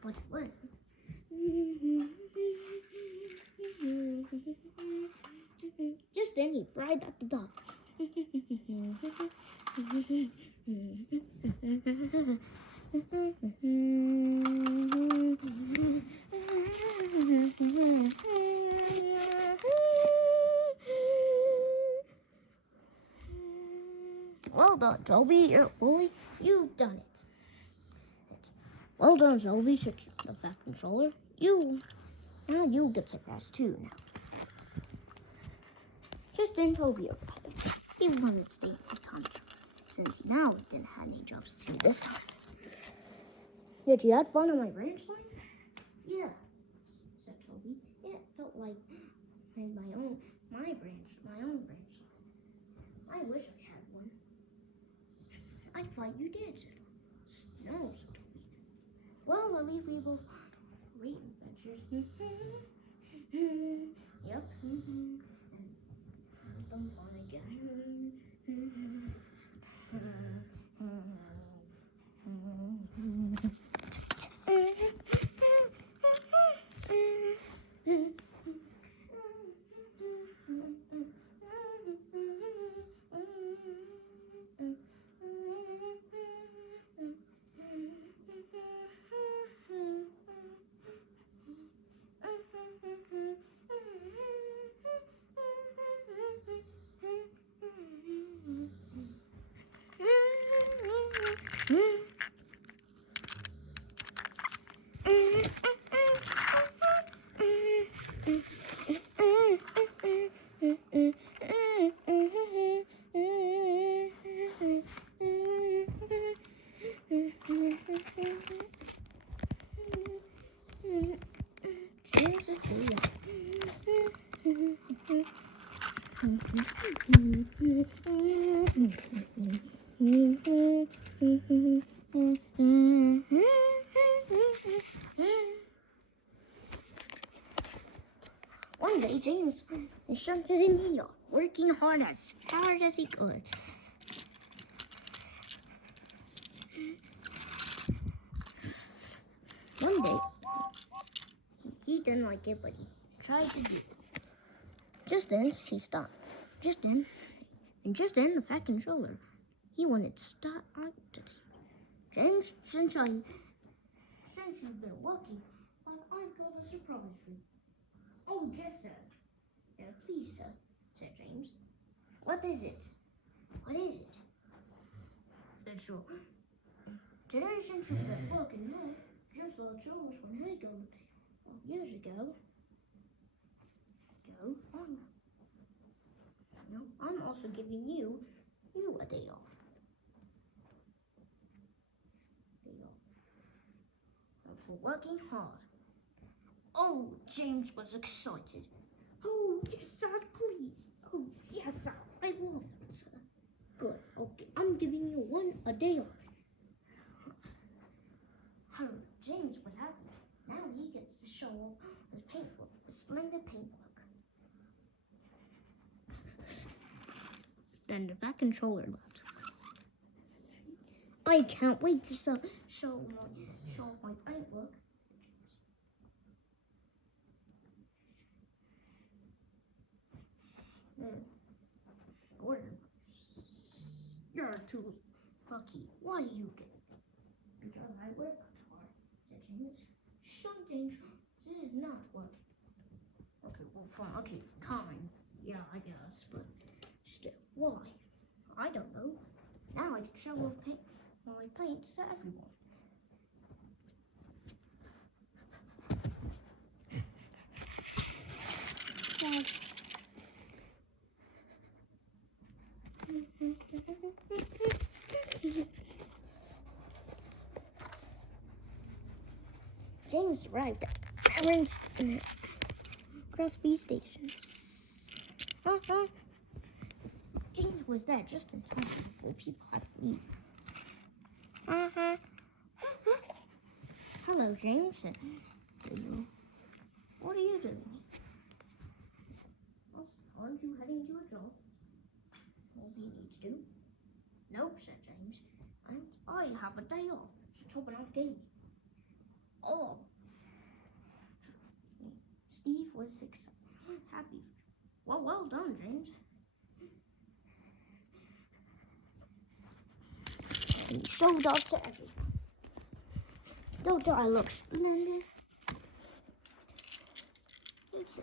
but it wasn't. Just then he fried at the dog. Well done, Toby. You've done it. Well done, Toby, said the Fat Controller. You get to grass too now. Just then Toby arrived. He wanted to stay with Tommy, since he now didn't have any jobs to do this time. Did you have fun on my branch line? Yeah, said Toby. It felt like my own branch line. I wish I had one. I thought you did. No, said Toby. Well, believe we will read adventures. Yep. Some fun again. One day, James shunted in the yard, working hard as he could. One day, he didn't like it, but he tried to do it. Just then, he stopped. Just then, the Fat Controller, he wanted to start out today. James, since you've been working, I've got a surprise for you. Oh, yes, sir. Please, sir, said James. What is it? What is it? That's all. Today, since you've been working hard, just like Charles when he got years ago. I'm also giving you a day off. For working hard. Oh, James was excited. Oh, yes, sir, please. Oh, yes, sir. I love that, sir. Good. Okay, I'm giving you a day off. Oh, James was happy. Now he gets to show off his paintwork, his splendid paintwork. Then the Fat Controller left. I can't wait to show my paintwork. Gordon, you're too lucky. Why do you get it? Because I work hard, said James. Shut James. This is not working. Okay, well, fine. Okay, fine. Yeah, I guess, but still, why? I don't know. Now I can show my paints to everyone. James arrived at Aaron's Crosby Station. James was there just in time before people had to leave. Hello, James. What are you doing? Aren't you heading to a job? What do you need to do? Nope, said James. I have a day off. So Tobin gave me. Oh. Steve was happy. Well done, James. And he showed up to everyone. Don't I look splendid? It's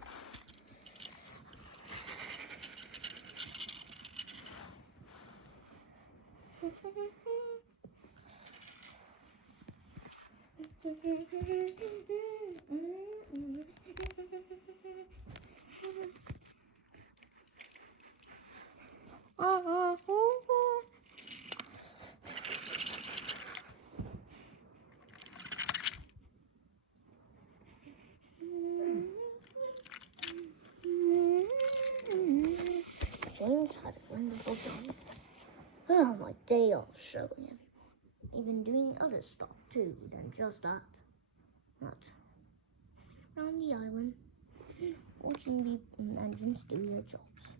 James had a wonderful time. Oh, my day off showing him. Even doing other stuff too than just that. Not around the island, watching the engines do their jobs.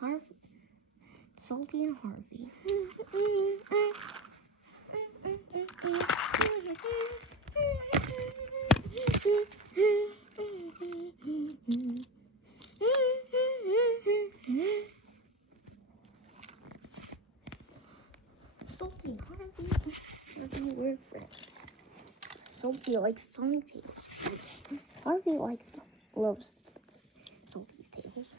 Harvey, Salty and Harvey. Salty and Harvey were friends. Salty likes Sonic tables. Harvey loves Salty's tables.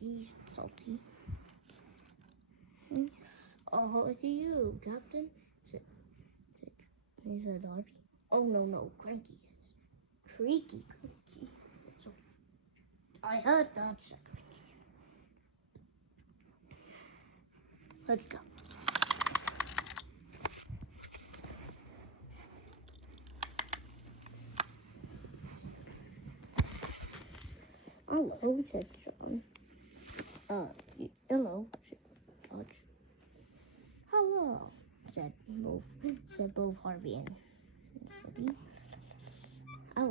Geez, Salty. Yes. Oh, it's you, Captain. He said Harvey. Oh, no, Cranky is. Creaky. So, I heard that, said Cranky. Let's go. Hello, said John. Hello, said George. Hello, said both Harvey and Salty. Are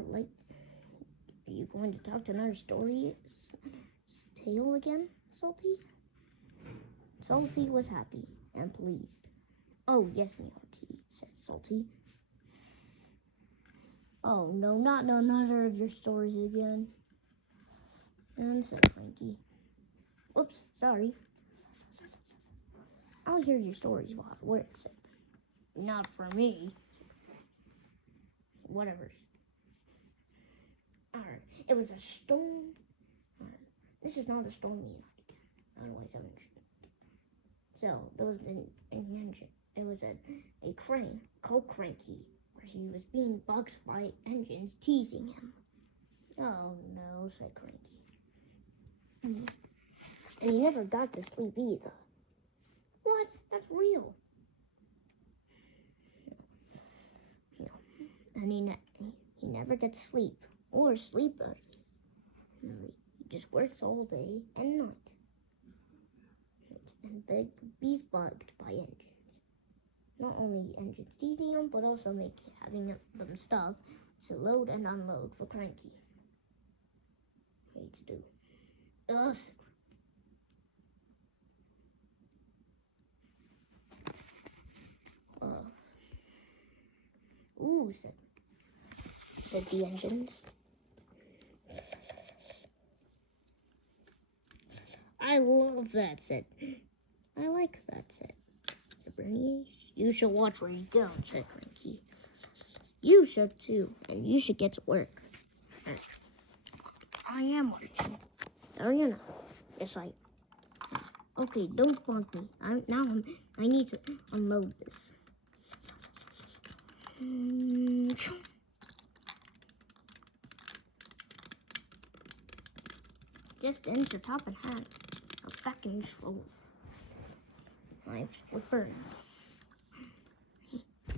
you going to talk to another story tale again, Salty? Salty was happy and pleased. Oh, yes, me hearty, said Salty. Oh, no, not another of your stories again. And said Cranky. Oops, sorry. I'll hear your stories while I work, said. Not for me. Whatever. Alright, it was a storm. This is not a stormy night again. Otherwise, I wouldn't. So, there was an engine. It was a crane called Cranky, where he was being bugged by engines teasing him. Oh no, said Cranky. And he never got to sleep either. What? That's real. And he never gets sleep or sleep early. No, he just works all day and night. And he's bugged by engines. Not only engines teasing him, but also having them stuff to load and unload for Cranky. Needs to do. Ugh. Ooh, said the engines. I love that set. I like that set. Said Bernie. You should watch where you go, said Cranky. You should too, and you should get to work. I am working. Oh, you know. Yes, Okay, don't bug me. I need to unload this. Just enter top and hand of back control. With Bernie.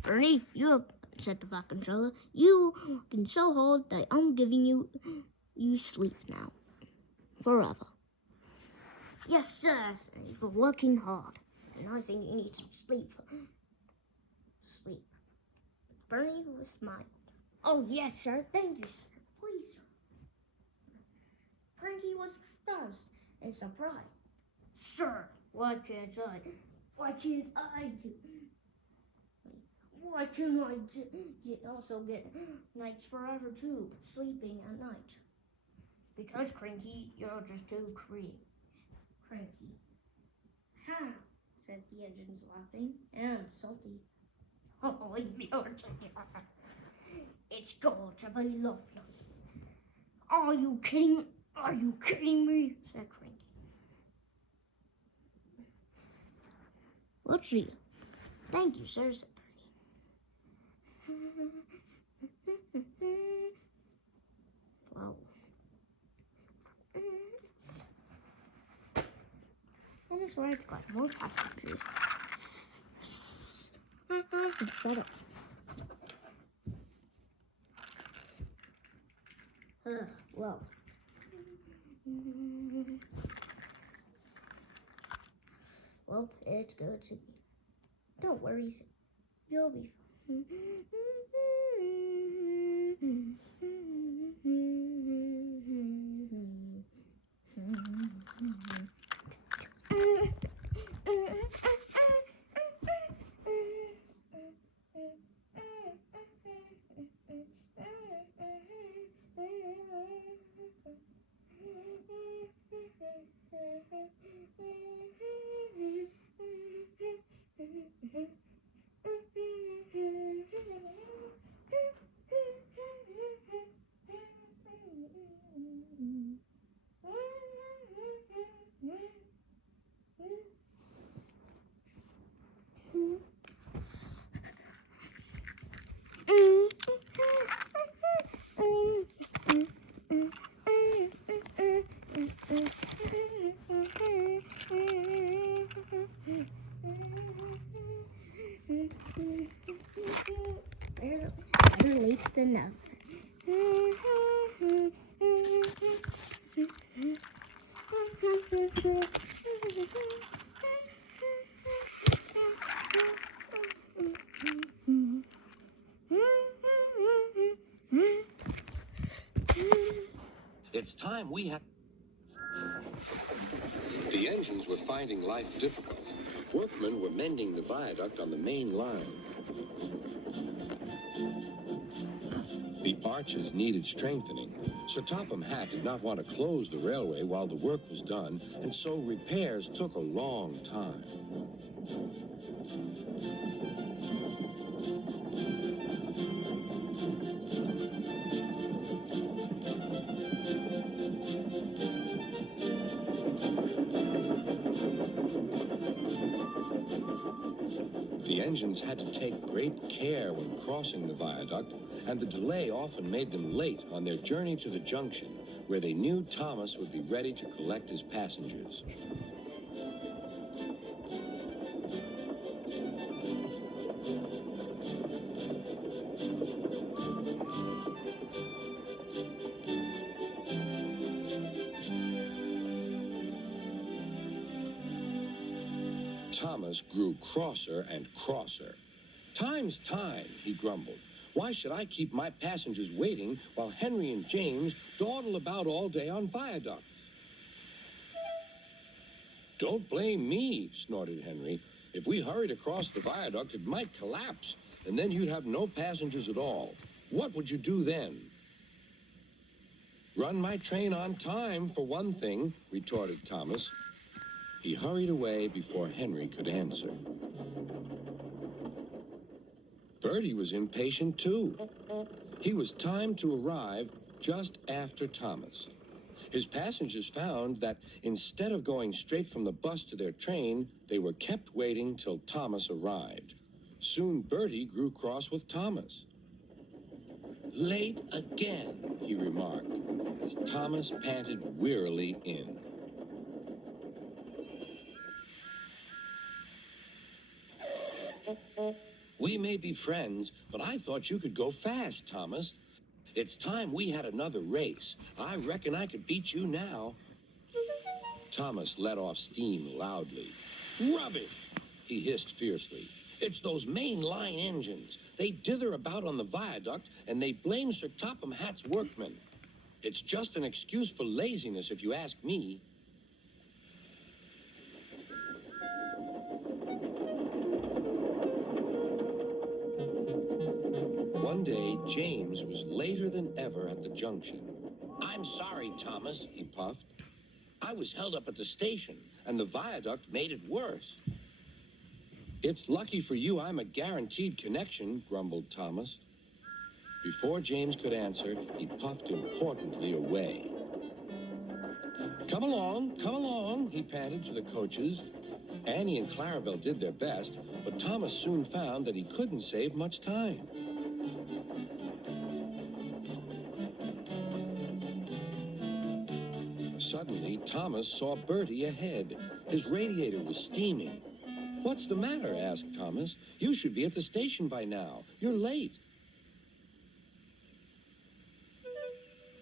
Bernie, you said the back controller. You can so hold that I'm giving you sleep now. Forever. Yes, sir. You've been working hard. And I think you need some sleep. Sleep. Bernie was smiling. Oh, yes, sir. Thank you, sir. Please, sir. Cranky was stunned and surprised. Sir, Why can't I? Why can't I do? Why can't I also get nights forever too, sleeping at night? Because Cranky, you're just too cranky. Ha! Said the engines, laughing and salty. Oh, it's going to be lovely. Are you kidding? Are you kidding me? Said Cranky. Let's see. Thank you, sir, said Birdie. Well, and this ride's got more passengers. Shut up. Well. Well, it's good to be. Don't worry, you'll be fine. Better late than never. It's time we had. The engines were finding life difficult. Workmen were mending the viaduct on the main line. The arches needed strengthening. Sir Topham Hatt did not want to close the railway while the work was done, and so repairs took a long time. The engines had to take great care when crossing the viaduct, and the delay often made them late on their journey to the junction, where they knew Thomas would be ready to collect his passengers. Thomas grew crosser and crosser. "Time's time," he grumbled. "Why should I keep my passengers waiting while Henry and James dawdle about all day on viaducts?" "Don't blame me," snorted Henry. "If we hurried across the viaduct, it might collapse, and then you'd have no passengers at all. What would you do then?" "Run my train on time, for one thing," retorted Thomas. He hurried away before Henry could answer. Bertie was impatient, too. He was timed to arrive just after Thomas. His passengers found that instead of going straight from the bus to their train, they were kept waiting till Thomas arrived. Soon Bertie grew cross with Thomas. "Late again," he remarked, as Thomas panted wearily in. "We may be friends, but I thought you could go fast, Thomas. It's time we had another race. I reckon I could beat you now." Thomas let off steam loudly. "Rubbish!" he hissed fiercely. "It's those main line engines. They dither about on the viaduct, and they blame Sir Topham Hatt's workmen. It's just an excuse for laziness, if you ask me." James was later than ever at the junction. I'm sorry, Thomas, he puffed. I was held up at the station, and the viaduct made it worse. It's lucky for you I'm a guaranteed connection, grumbled Thomas. Before James could answer, he puffed importantly away. Come along, he panted to the coaches. Annie and Clarabelle did their best, but Thomas soon found that he couldn't save much time. Suddenly, Thomas saw Bertie ahead. His radiator was steaming. What's the matter? Asked Thomas. You should be at the station by now. You're late.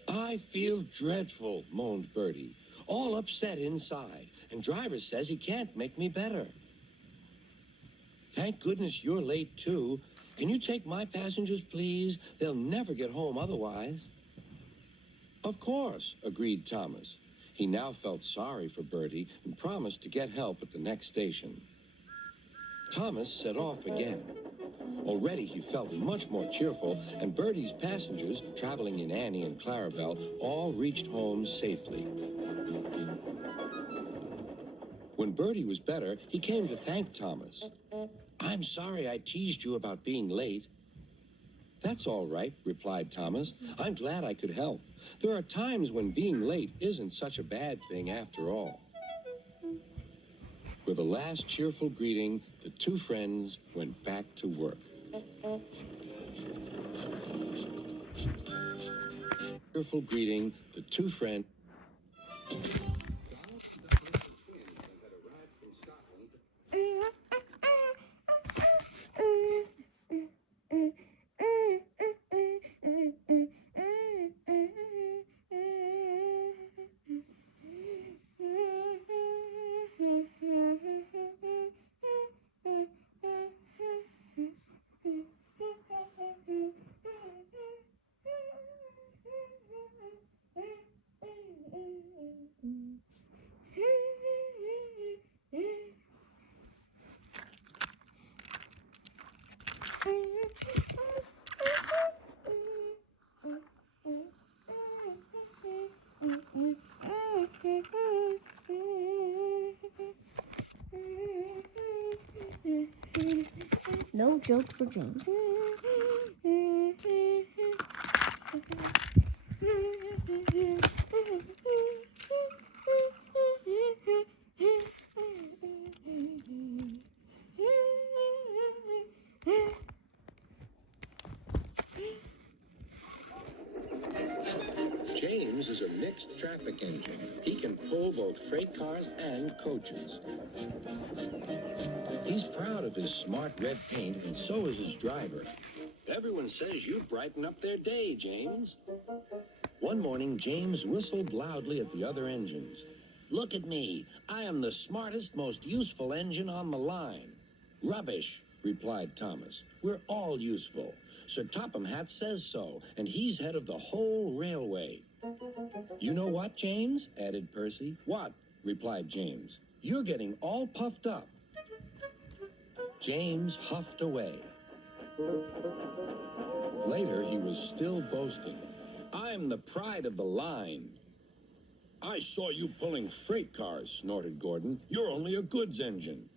I feel dreadful, moaned Bertie. All upset inside, and driver says he can't make me better. Thank goodness you're late, too. Can you take my passengers, please? They'll never get home otherwise. Of course, agreed Thomas. He now felt sorry for Bertie and promised to get help at the next station. Thomas set off again. Already he felt much more cheerful, and Bertie's passengers, traveling in Annie and Clarabelle, all reached home safely. When Bertie was better, he came to thank Thomas. I'm sorry I teased you about being late. That's all right, replied Thomas. I'm glad I could help. There are times when being late isn't such a bad thing after all. With a last cheerful greeting, the two friends went back to work. Cheerful greeting, the two friends... No joke for James. James is a mixed traffic engine. He can pull both freight cars and coaches. He's proud of his smart red paint, and so is his driver. Everyone says you brighten up their day, James. One morning, James whistled loudly at the other engines. Look at me. I am the smartest, most useful engine on the line. Rubbish, replied Thomas. We're all useful. Sir Topham Hatt says so, and he's head of the whole railway. You know what, James? Added Percy. What? Replied James. You're getting all puffed up. James huffed away. Later, he was still boasting. I'm the pride of the line. I saw you pulling freight cars, snorted Gordon. You're only a goods engine.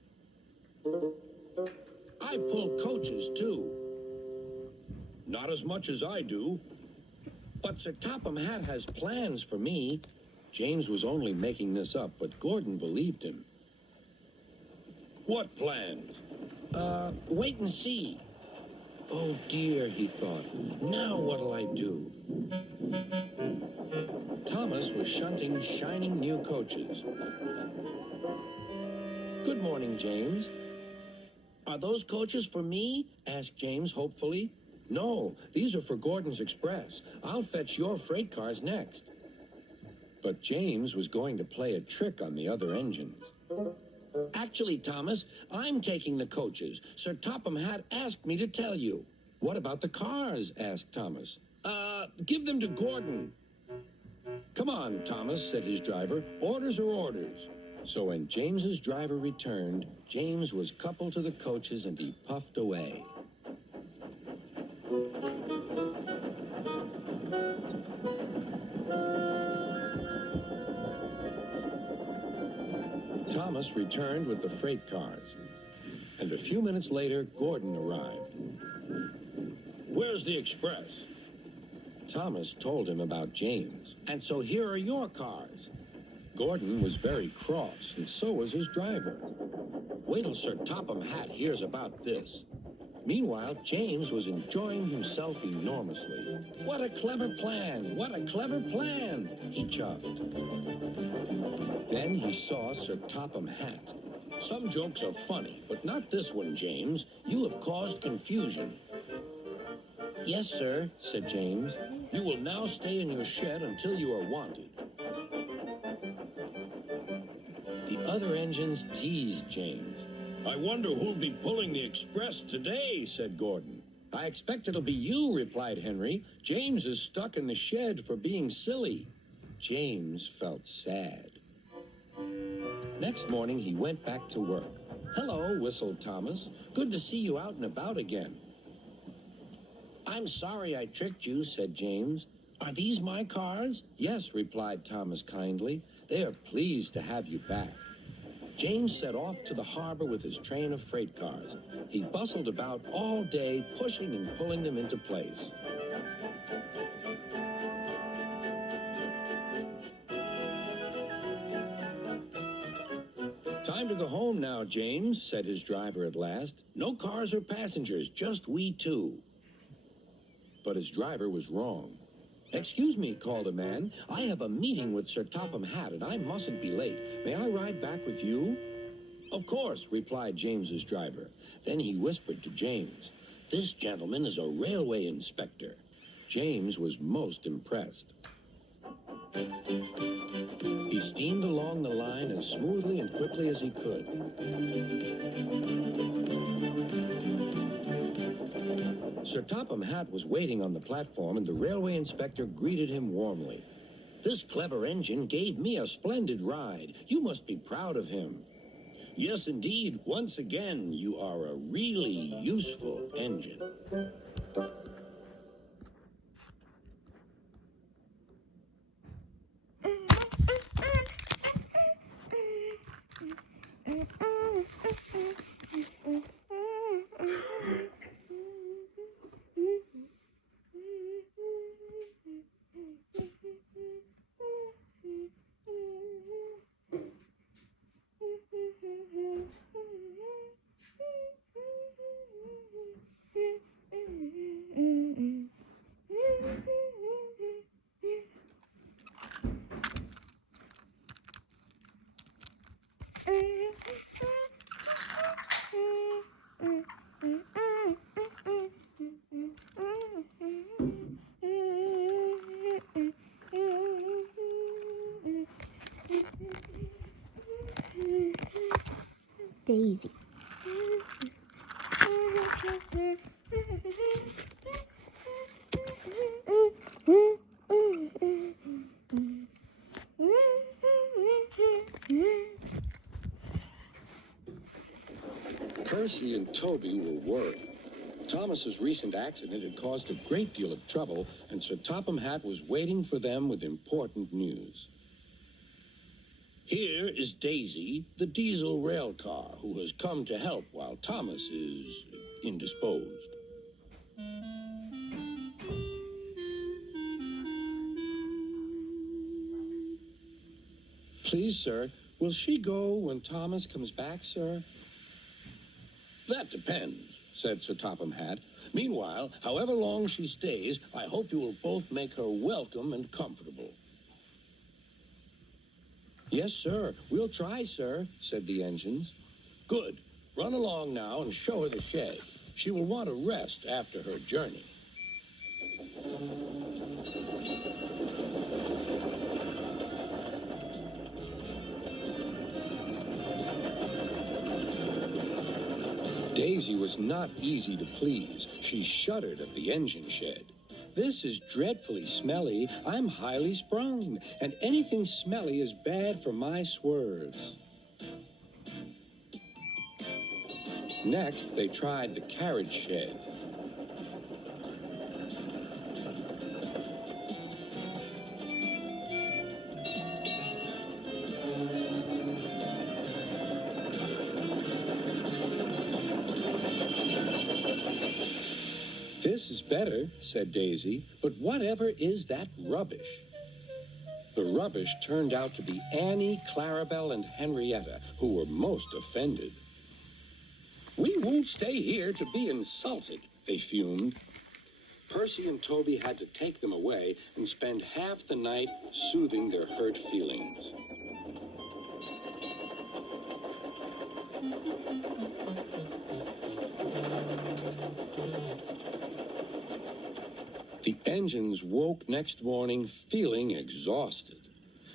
I pull coaches, too. Not as much as I do. But Sir Topham Hatt has plans for me. James was only making this up, but Gordon believed him. What plans? Wait and see. Oh, dear, he thought. Now what'll I do? Thomas was shunting shining new coaches. Good morning, James. Are those coaches for me? Asked James hopefully. No, these are for Gordon's Express. I'll fetch your freight cars next. But James was going to play a trick on the other engines. Actually, Thomas, I'm taking the coaches. Sir Topham Hatt asked me to tell you. What about the cars? Asked Thomas. Give them to Gordon. Come on, Thomas, said his driver. Orders are orders. So when James's driver returned, James was coupled to the coaches and he puffed away. Thomas returned with the freight cars. And a few minutes later, Gordon arrived. Where's the express? Thomas told him about James. And so here are your cars. Gordon was very cross, and so was his driver. Wait till Sir Topham Hatt hears about this. Meanwhile, James was enjoying himself enormously. What a clever plan! What a clever plan! He chuffed. Then he saw Sir Topham Hatt. Some jokes are funny, but not this one, James. You have caused confusion. Yes, sir, said James. You will now stay in your shed until you are wanted. The other engines teased James. I wonder who'll be pulling the express today, said Gordon. I expect it'll be you, replied Henry. James is stuck in the shed for being silly. James felt sad. Next morning, he went back to work. Hello, whistled Thomas. Good to see you out and about again. I'm sorry I tricked you, said James. Are these my cars? Yes, replied Thomas kindly. They are pleased to have you back. James set off to the harbor with his train of freight cars. He bustled about all day, pushing and pulling them into place. Time to go home now, James, said his driver at last. No cars or passengers, just we two. But his driver was wrong. Excuse me, called a man. I have a meeting with Sir Topham Hatt, and I mustn't be late. May I ride back with you? Of course, replied James's driver. Then he whispered to James, This gentleman is a railway inspector. James was most impressed. He steamed along the line as smoothly and quickly as he could. Sir Topham Hatt was waiting on the platform, and the railway inspector greeted him warmly. This clever engine gave me a splendid ride. You must be proud of him. Yes, indeed. Once again, you are a really useful engine. Daisy. Percy and Toby were worried. Thomas's recent accident had caused a great deal of trouble, and Sir Topham Hatt was waiting for them with important news. Here is Daisy, the diesel rail car, who has come to help while Thomas is indisposed. Please, sir, will she go when Thomas comes back, sir? That depends, said Sir Topham Hatt. Meanwhile, however long she stays, I hope you will both make her welcome and comfortable. Yes, sir. We'll try, sir, said the engines. Good. Run along now and show her the shed. She will want to rest after her journey. Daisy was not easy to please. She shuddered at the engine shed. This is dreadfully smelly. I'm highly sprung, and anything smelly is bad for my swerves. Next, they tried the carriage shed. This is better, said Daisy, but whatever is that rubbish? The rubbish turned out to be Annie, Clarabelle, and Henrietta, who were most offended. We won't stay here to be insulted, they fumed. Percy and Toby had to take them away and spend half the night soothing their hurt feelings. The engines woke next morning feeling exhausted.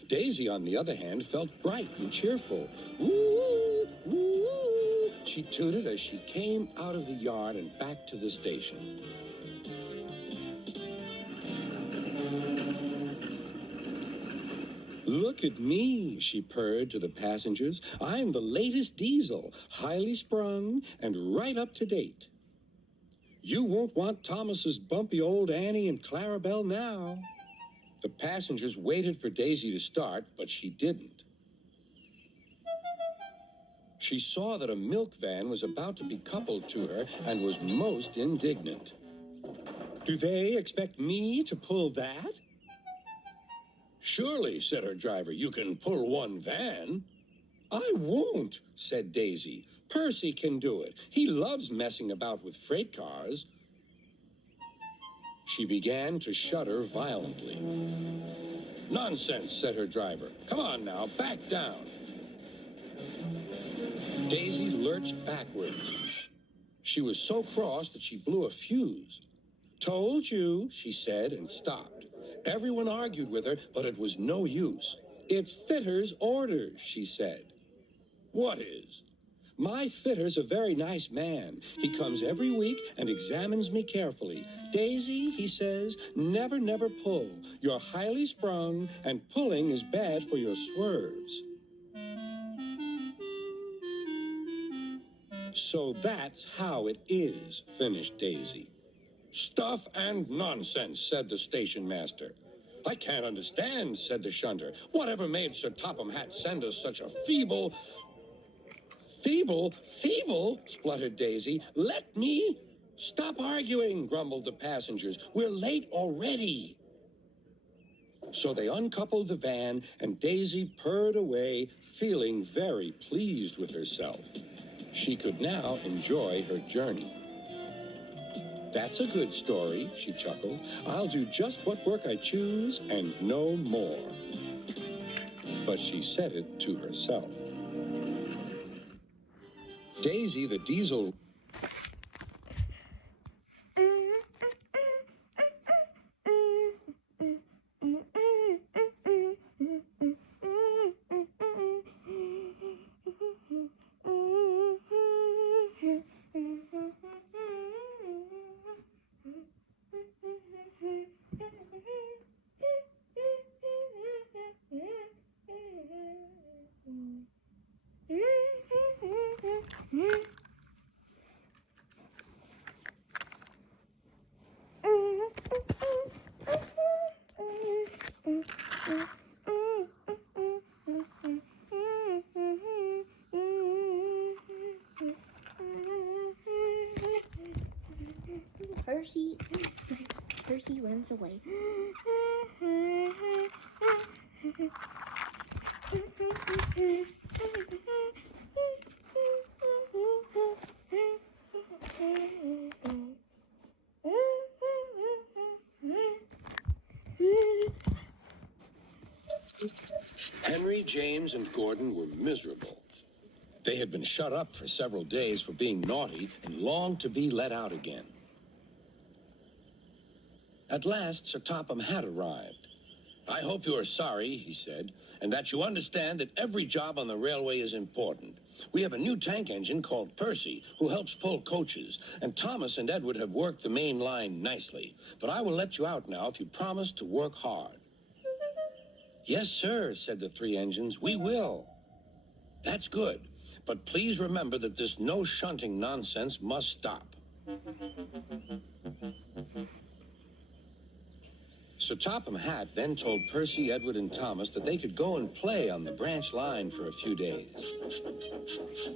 Daisy, on the other hand, felt bright and cheerful. Woo, woo, she tooted as she came out of the yard and back to the station. Look at me, she purred to the passengers. I'm the latest diesel, highly sprung and right up to date. You won't want Thomas's bumpy old Annie and Clarabelle now. The passengers waited for Daisy to start, but she didn't. She saw that a milk van was about to be coupled to her and was most indignant. Do they expect me to pull that? Surely, said her driver, you can pull one van. I won't, said Daisy. Percy can do it. He loves messing about with freight cars. She began to shudder violently. Nonsense, said her driver. Come on now, back down. Daisy lurched backwards. She was so cross that she blew a fuse. Told you, she said, and stopped. Everyone argued with her, but it was no use. It's Fitter's orders, she said. What is? My Fitter's a very nice man. He comes every week and examines me carefully. Daisy, he says, never, never pull. You're highly sprung, and pulling is bad for your swerves. So that's how it is, finished Daisy. Stuff and nonsense, said the station master. I can't understand, said the shunter. Whatever made Sir Topham Hatt send us such a feeble... Feeble, spluttered Daisy. Let me... Stop arguing, grumbled the passengers. We're late already. So they uncoupled the van, and Daisy purred away, feeling very pleased with herself. She could now enjoy her journey. That's a good story, she chuckled. I'll do just what work I choose and no more. But she said it to herself. Daisy the diesel... Percy runs away. Henry, James, and Gordon were miserable. They had been shut up for several days for being naughty and longed to be let out again. At last, Sir Topham Hatt arrived. I hope you are sorry, he said, and that you understand that every job on the railway is important. We have a new tank engine called Percy, who helps pull coaches, and Thomas and Edward have worked the main line nicely. But I will let you out now if you promise to work hard. Yes, sir, said the three engines. We will. That's good. But please remember that this no shunting nonsense must stop. Sir Topham Hatt then told Percy, Edward, and Thomas that they could go and play on the branch line for a few days.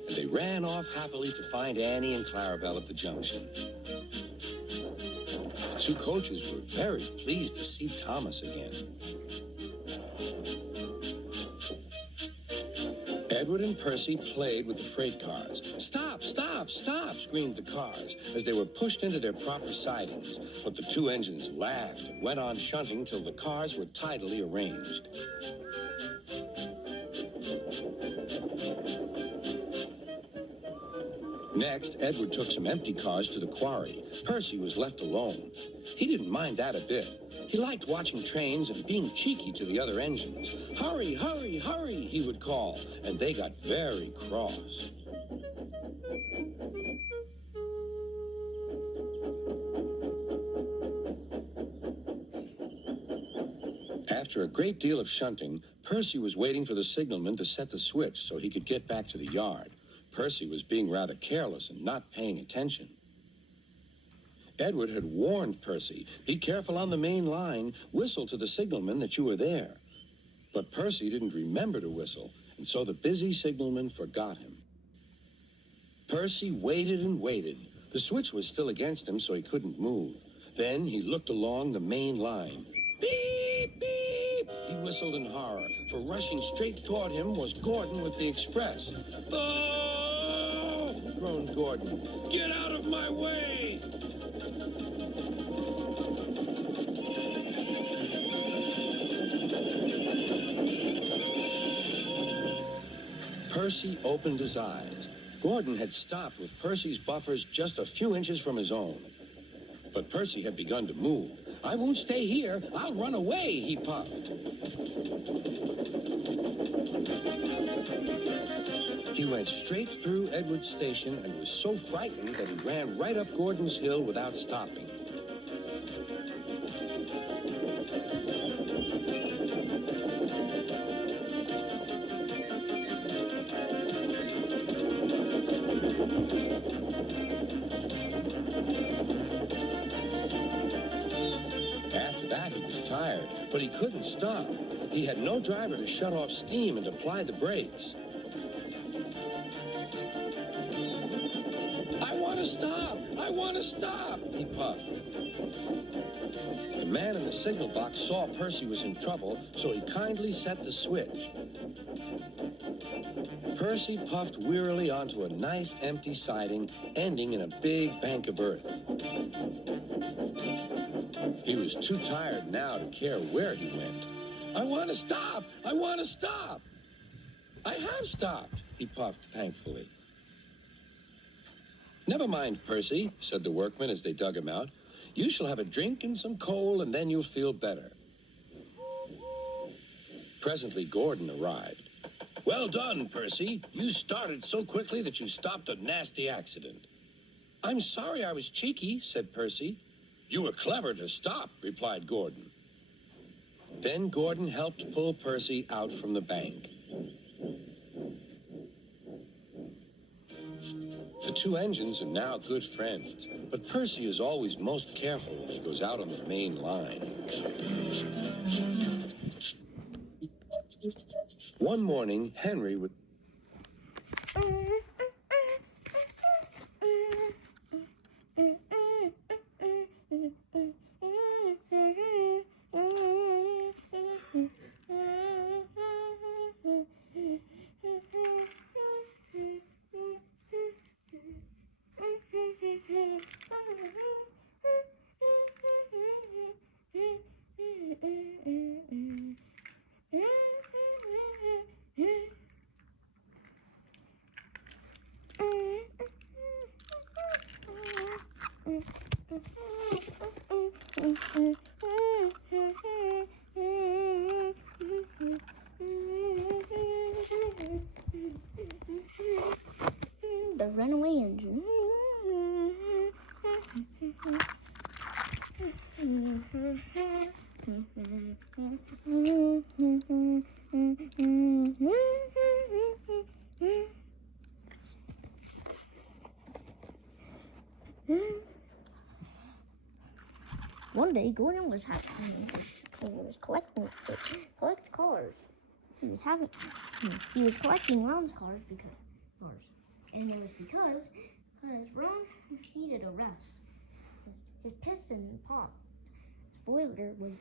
And they ran off happily to find Annie and Clarabelle at the junction. two coaches were very pleased to see Thomas again. Edward and Percy played with the freight cars. Stop, stop, stop, screamed the cars as they were pushed into their proper sidings. But the two engines laughed and went on shunting till the cars were tidily arranged. Next, Edward took some empty cars to the quarry. Percy was left alone. He didn't mind that a bit. He liked watching trains and being cheeky to the other engines. Hurry, hurry, hurry, he would call, and they got very cross. After a great deal of shunting, Percy was waiting for the signalman to set the switch so he could get back to the yard. Percy was being rather careless and not paying attention. Edward had warned Percy, be careful on the main line, whistle to the signalman that you were there. But Percy didn't remember to whistle, and so the busy signalman forgot him. Percy waited and waited. The switch was still against him, so he couldn't move. Then he looked along the main line. Beep, beep! He whistled in horror, for rushing straight toward him was Gordon with the express. Oh! Groaned Gordon. Get out of my way! Percy opened his eyes. Gordon had stopped with Percy's buffers just a few inches from his own. But Percy had begun to move. I won't stay here. I'll run away, he puffed. He went straight through Edward's station and was so frightened that he ran right up Gordon's hill without stopping. But he couldn't stop. He had no driver to shut off steam and apply the brakes. I want to stop! I want to stop! He puffed. The man in the signal box saw Percy was in trouble, so he kindly set the switch. Percy puffed wearily onto a nice empty siding, ending in a big bank of earth. He was too tired now to care where he went. I want to stop! I want to stop! I have stopped, he puffed thankfully. Never mind, Percy, said the workmen as they dug him out. You shall have a drink and some coal, and then you'll feel better. Presently, Gordon arrived. Well done, Percy. You started so quickly that you stopped a nasty accident. I'm sorry I was cheeky, said Percy. You were clever to stop, replied Gordon. Then Gordon helped pull Percy out from the bank. The two engines are now good friends, but Percy is always most careful when he goes out on the main line. One morning, Henry would... The runaway engine. One day, Gordon was collecting cars. He was collecting Ron's cars and it was because Ron needed a rest. his piston popped. His boiler was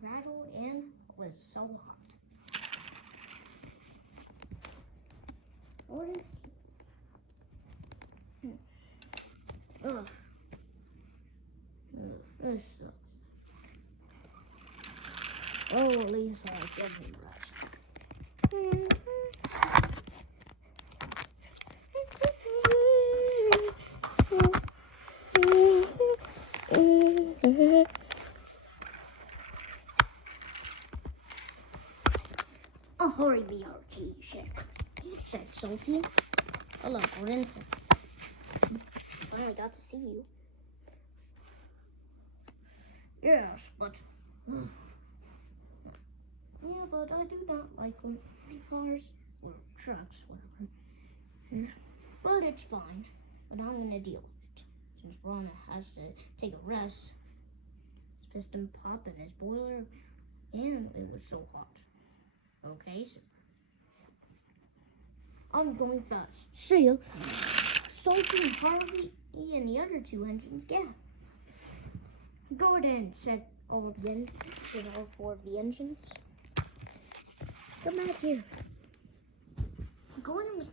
rattled and was so hot. Gordon. Ugh. This sucks. Oh, at least I get me rest. Oh, hurry, BRT, said Salty. Hello, Gordon. Finally got to see you. Yes, but... Yeah, but I do not like cars or trucks, whatever. But it's fine. But I'm gonna deal with it. Since Ron has to take a rest. His piston popped in his boiler, and it was so hot. Okay, so I'm going fast. See ya. Salty, Harvey, and the other two engines gap. Gordon, said all four of the engines. Come back here. Gordon was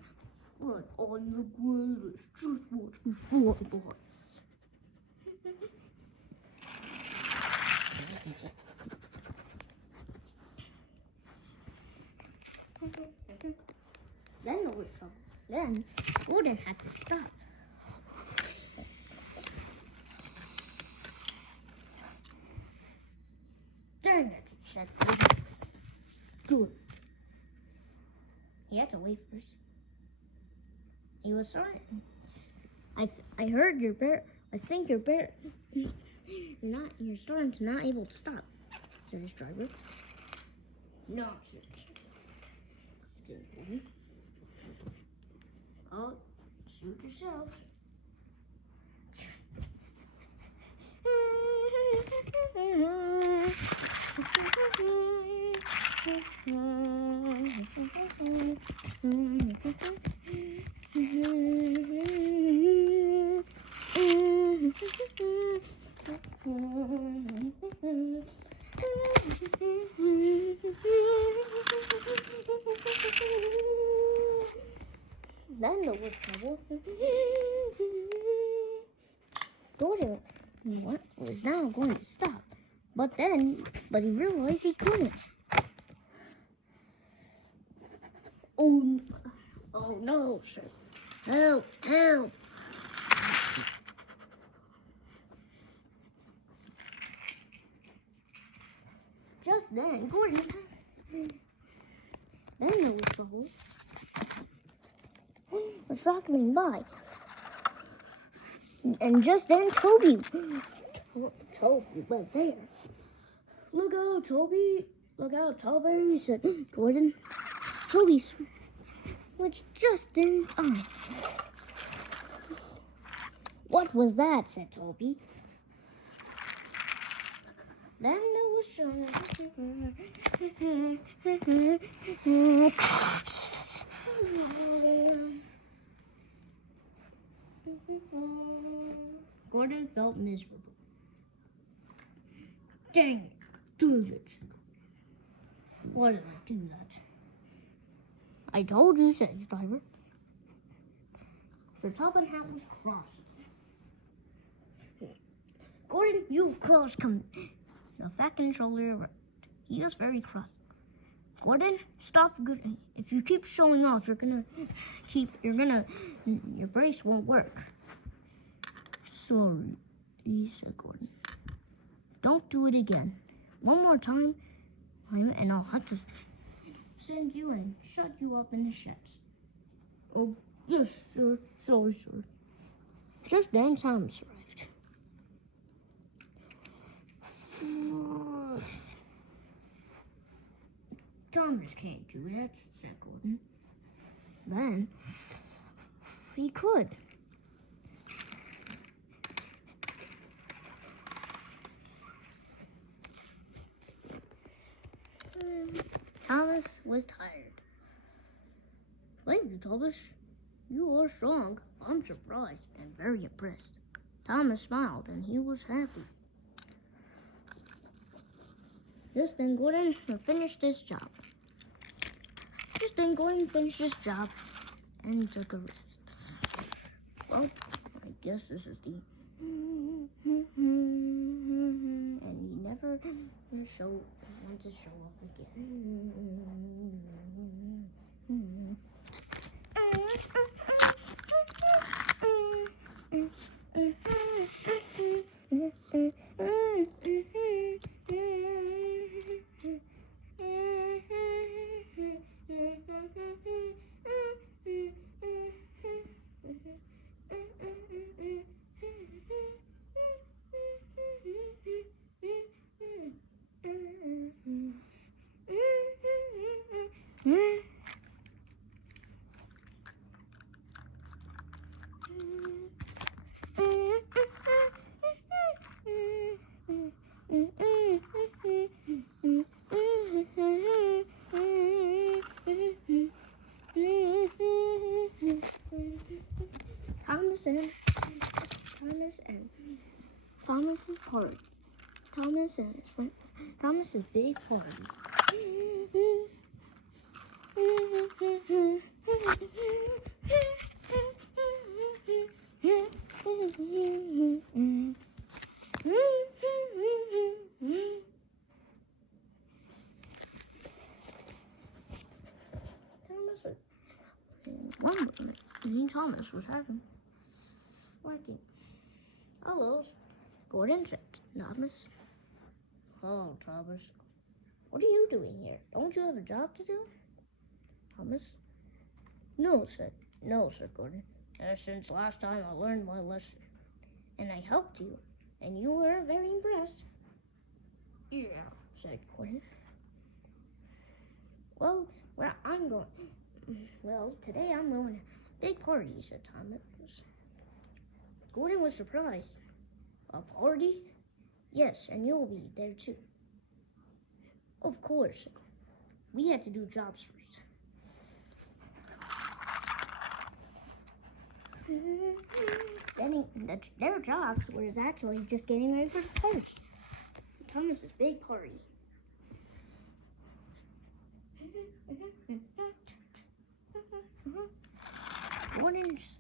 right on the greatest. Just watch me fly by. Then there was trouble. Then Gordon had to stop. Dang it, said Gordon. Good. He had to wait first. He was sorry. I heard your bear. I think your bear. You're starting to not able to stop, said his driver. Nonsense. Oh, shoot yourself. Then there was trouble. Gordon was now going to stop, but he realized he couldn't. Oh no, sir. Help, help. Just then, Gordon. Then there was trouble. Was rocking by. And just then, Toby was there. Look out, Toby. Look out, Toby, said Gordon. Toby was just in time. What was that, said Toby. Then there was Gordon felt miserable. Dang it, do it. Why did I do that? I told you, said his driver. The top and hat was crossed. Gordon, you of course come. The fat controller, he was very cross. Gordon, stop. If you keep showing off, your brakes won't work. Sorry, said Gordon. Don't do it again. One more time, and I'll have to send you and shut you up in the sheds. Oh, yes, sir. Sorry, sir. Just then, Thomas arrived. Thomas can't do that, said Gordon. Then, he could. Thomas was tired. Thank you, Thomas. You are strong. I'm surprised and very impressed. Thomas smiled and he was happy. Just then Gordon finished his job. And took a rest. Well, I guess this is the and he never went to show up Thomas's party. Thomas and his friend. Thomas's big party. Thomas was working. Hello, Gordon said. Thomas. Hello, Thomas. What are you doing here? Don't you have a job to do? Thomas. No, said Gordon. Ever since last time I learned my lesson. And I helped you. And you were very impressed. Yeah, said Gordon. Well, today I'm going to a big party, said Thomas. Gordon was surprised. A party? Yes, and you'll be there too. Of course. We had to do jobs first. Their jobs was actually just getting ready for the party. Thomas's big party. Gordon's.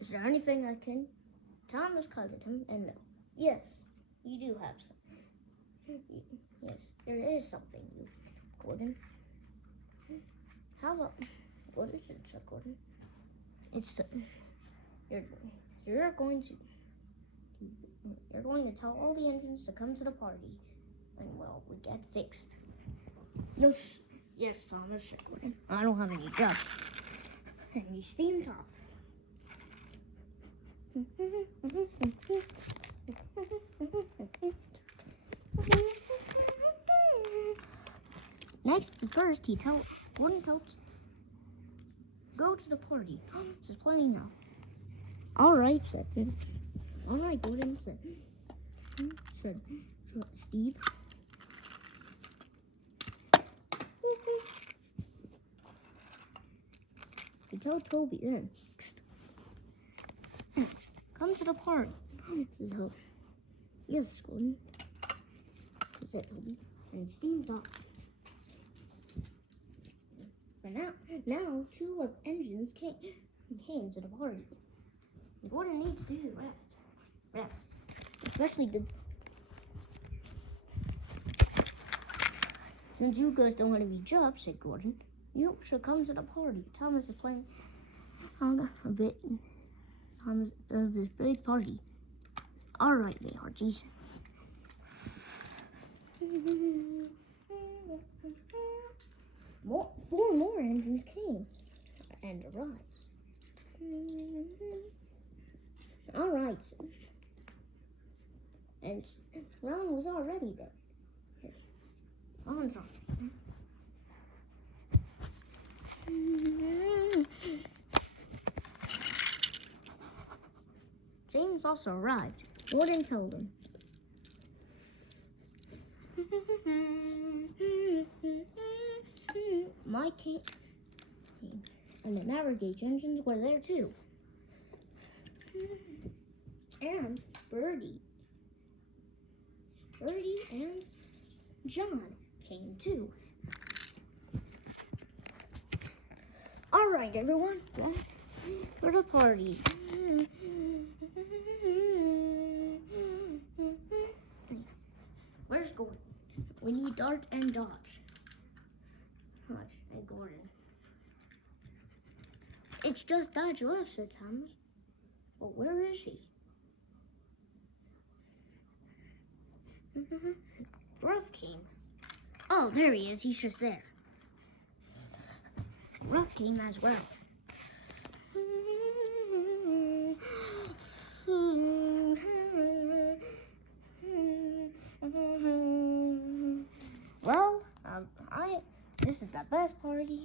Is there anything I can? Thomas covered him and no. Yes, you do have some. Yes, there is something, Gordon. How about, what is it, Gordon? It's you're going to tell all the engines to come to the party, and well, we get fixed. Yes, Thomas, said Gordon. I don't have any jobs. And he steamed off. First Gordon tells, go to the party. This is playing now. All right, Gordon said Steve. You tell Toby then. Come to the party. Says Hope. Yes, Gordon, said Toby, and he steamed off. But now 2 engines came to the party. Gordon needs to do rest. Especially since you guys don't want to be jobs, said Gordon. You should come to the party. Thomas is playing a bit of his big party. All right, they are, geez. 4 more engines came and arrived. All right, and Ron was already there. Yes. Ron's on. James also arrived. Gordon told him. Mike came, and the Navigate engines were there too. And Birdie. Birdie and John came too. All right, everyone, back for the party. Where's Gordon? We need Dart and Dodge. Dodge and Gordon. It's just Dodge left, said Thomas. Well, where is he? Ruff came. Oh, there he is. He's just there. Ruff came as well. Well, this is the best party.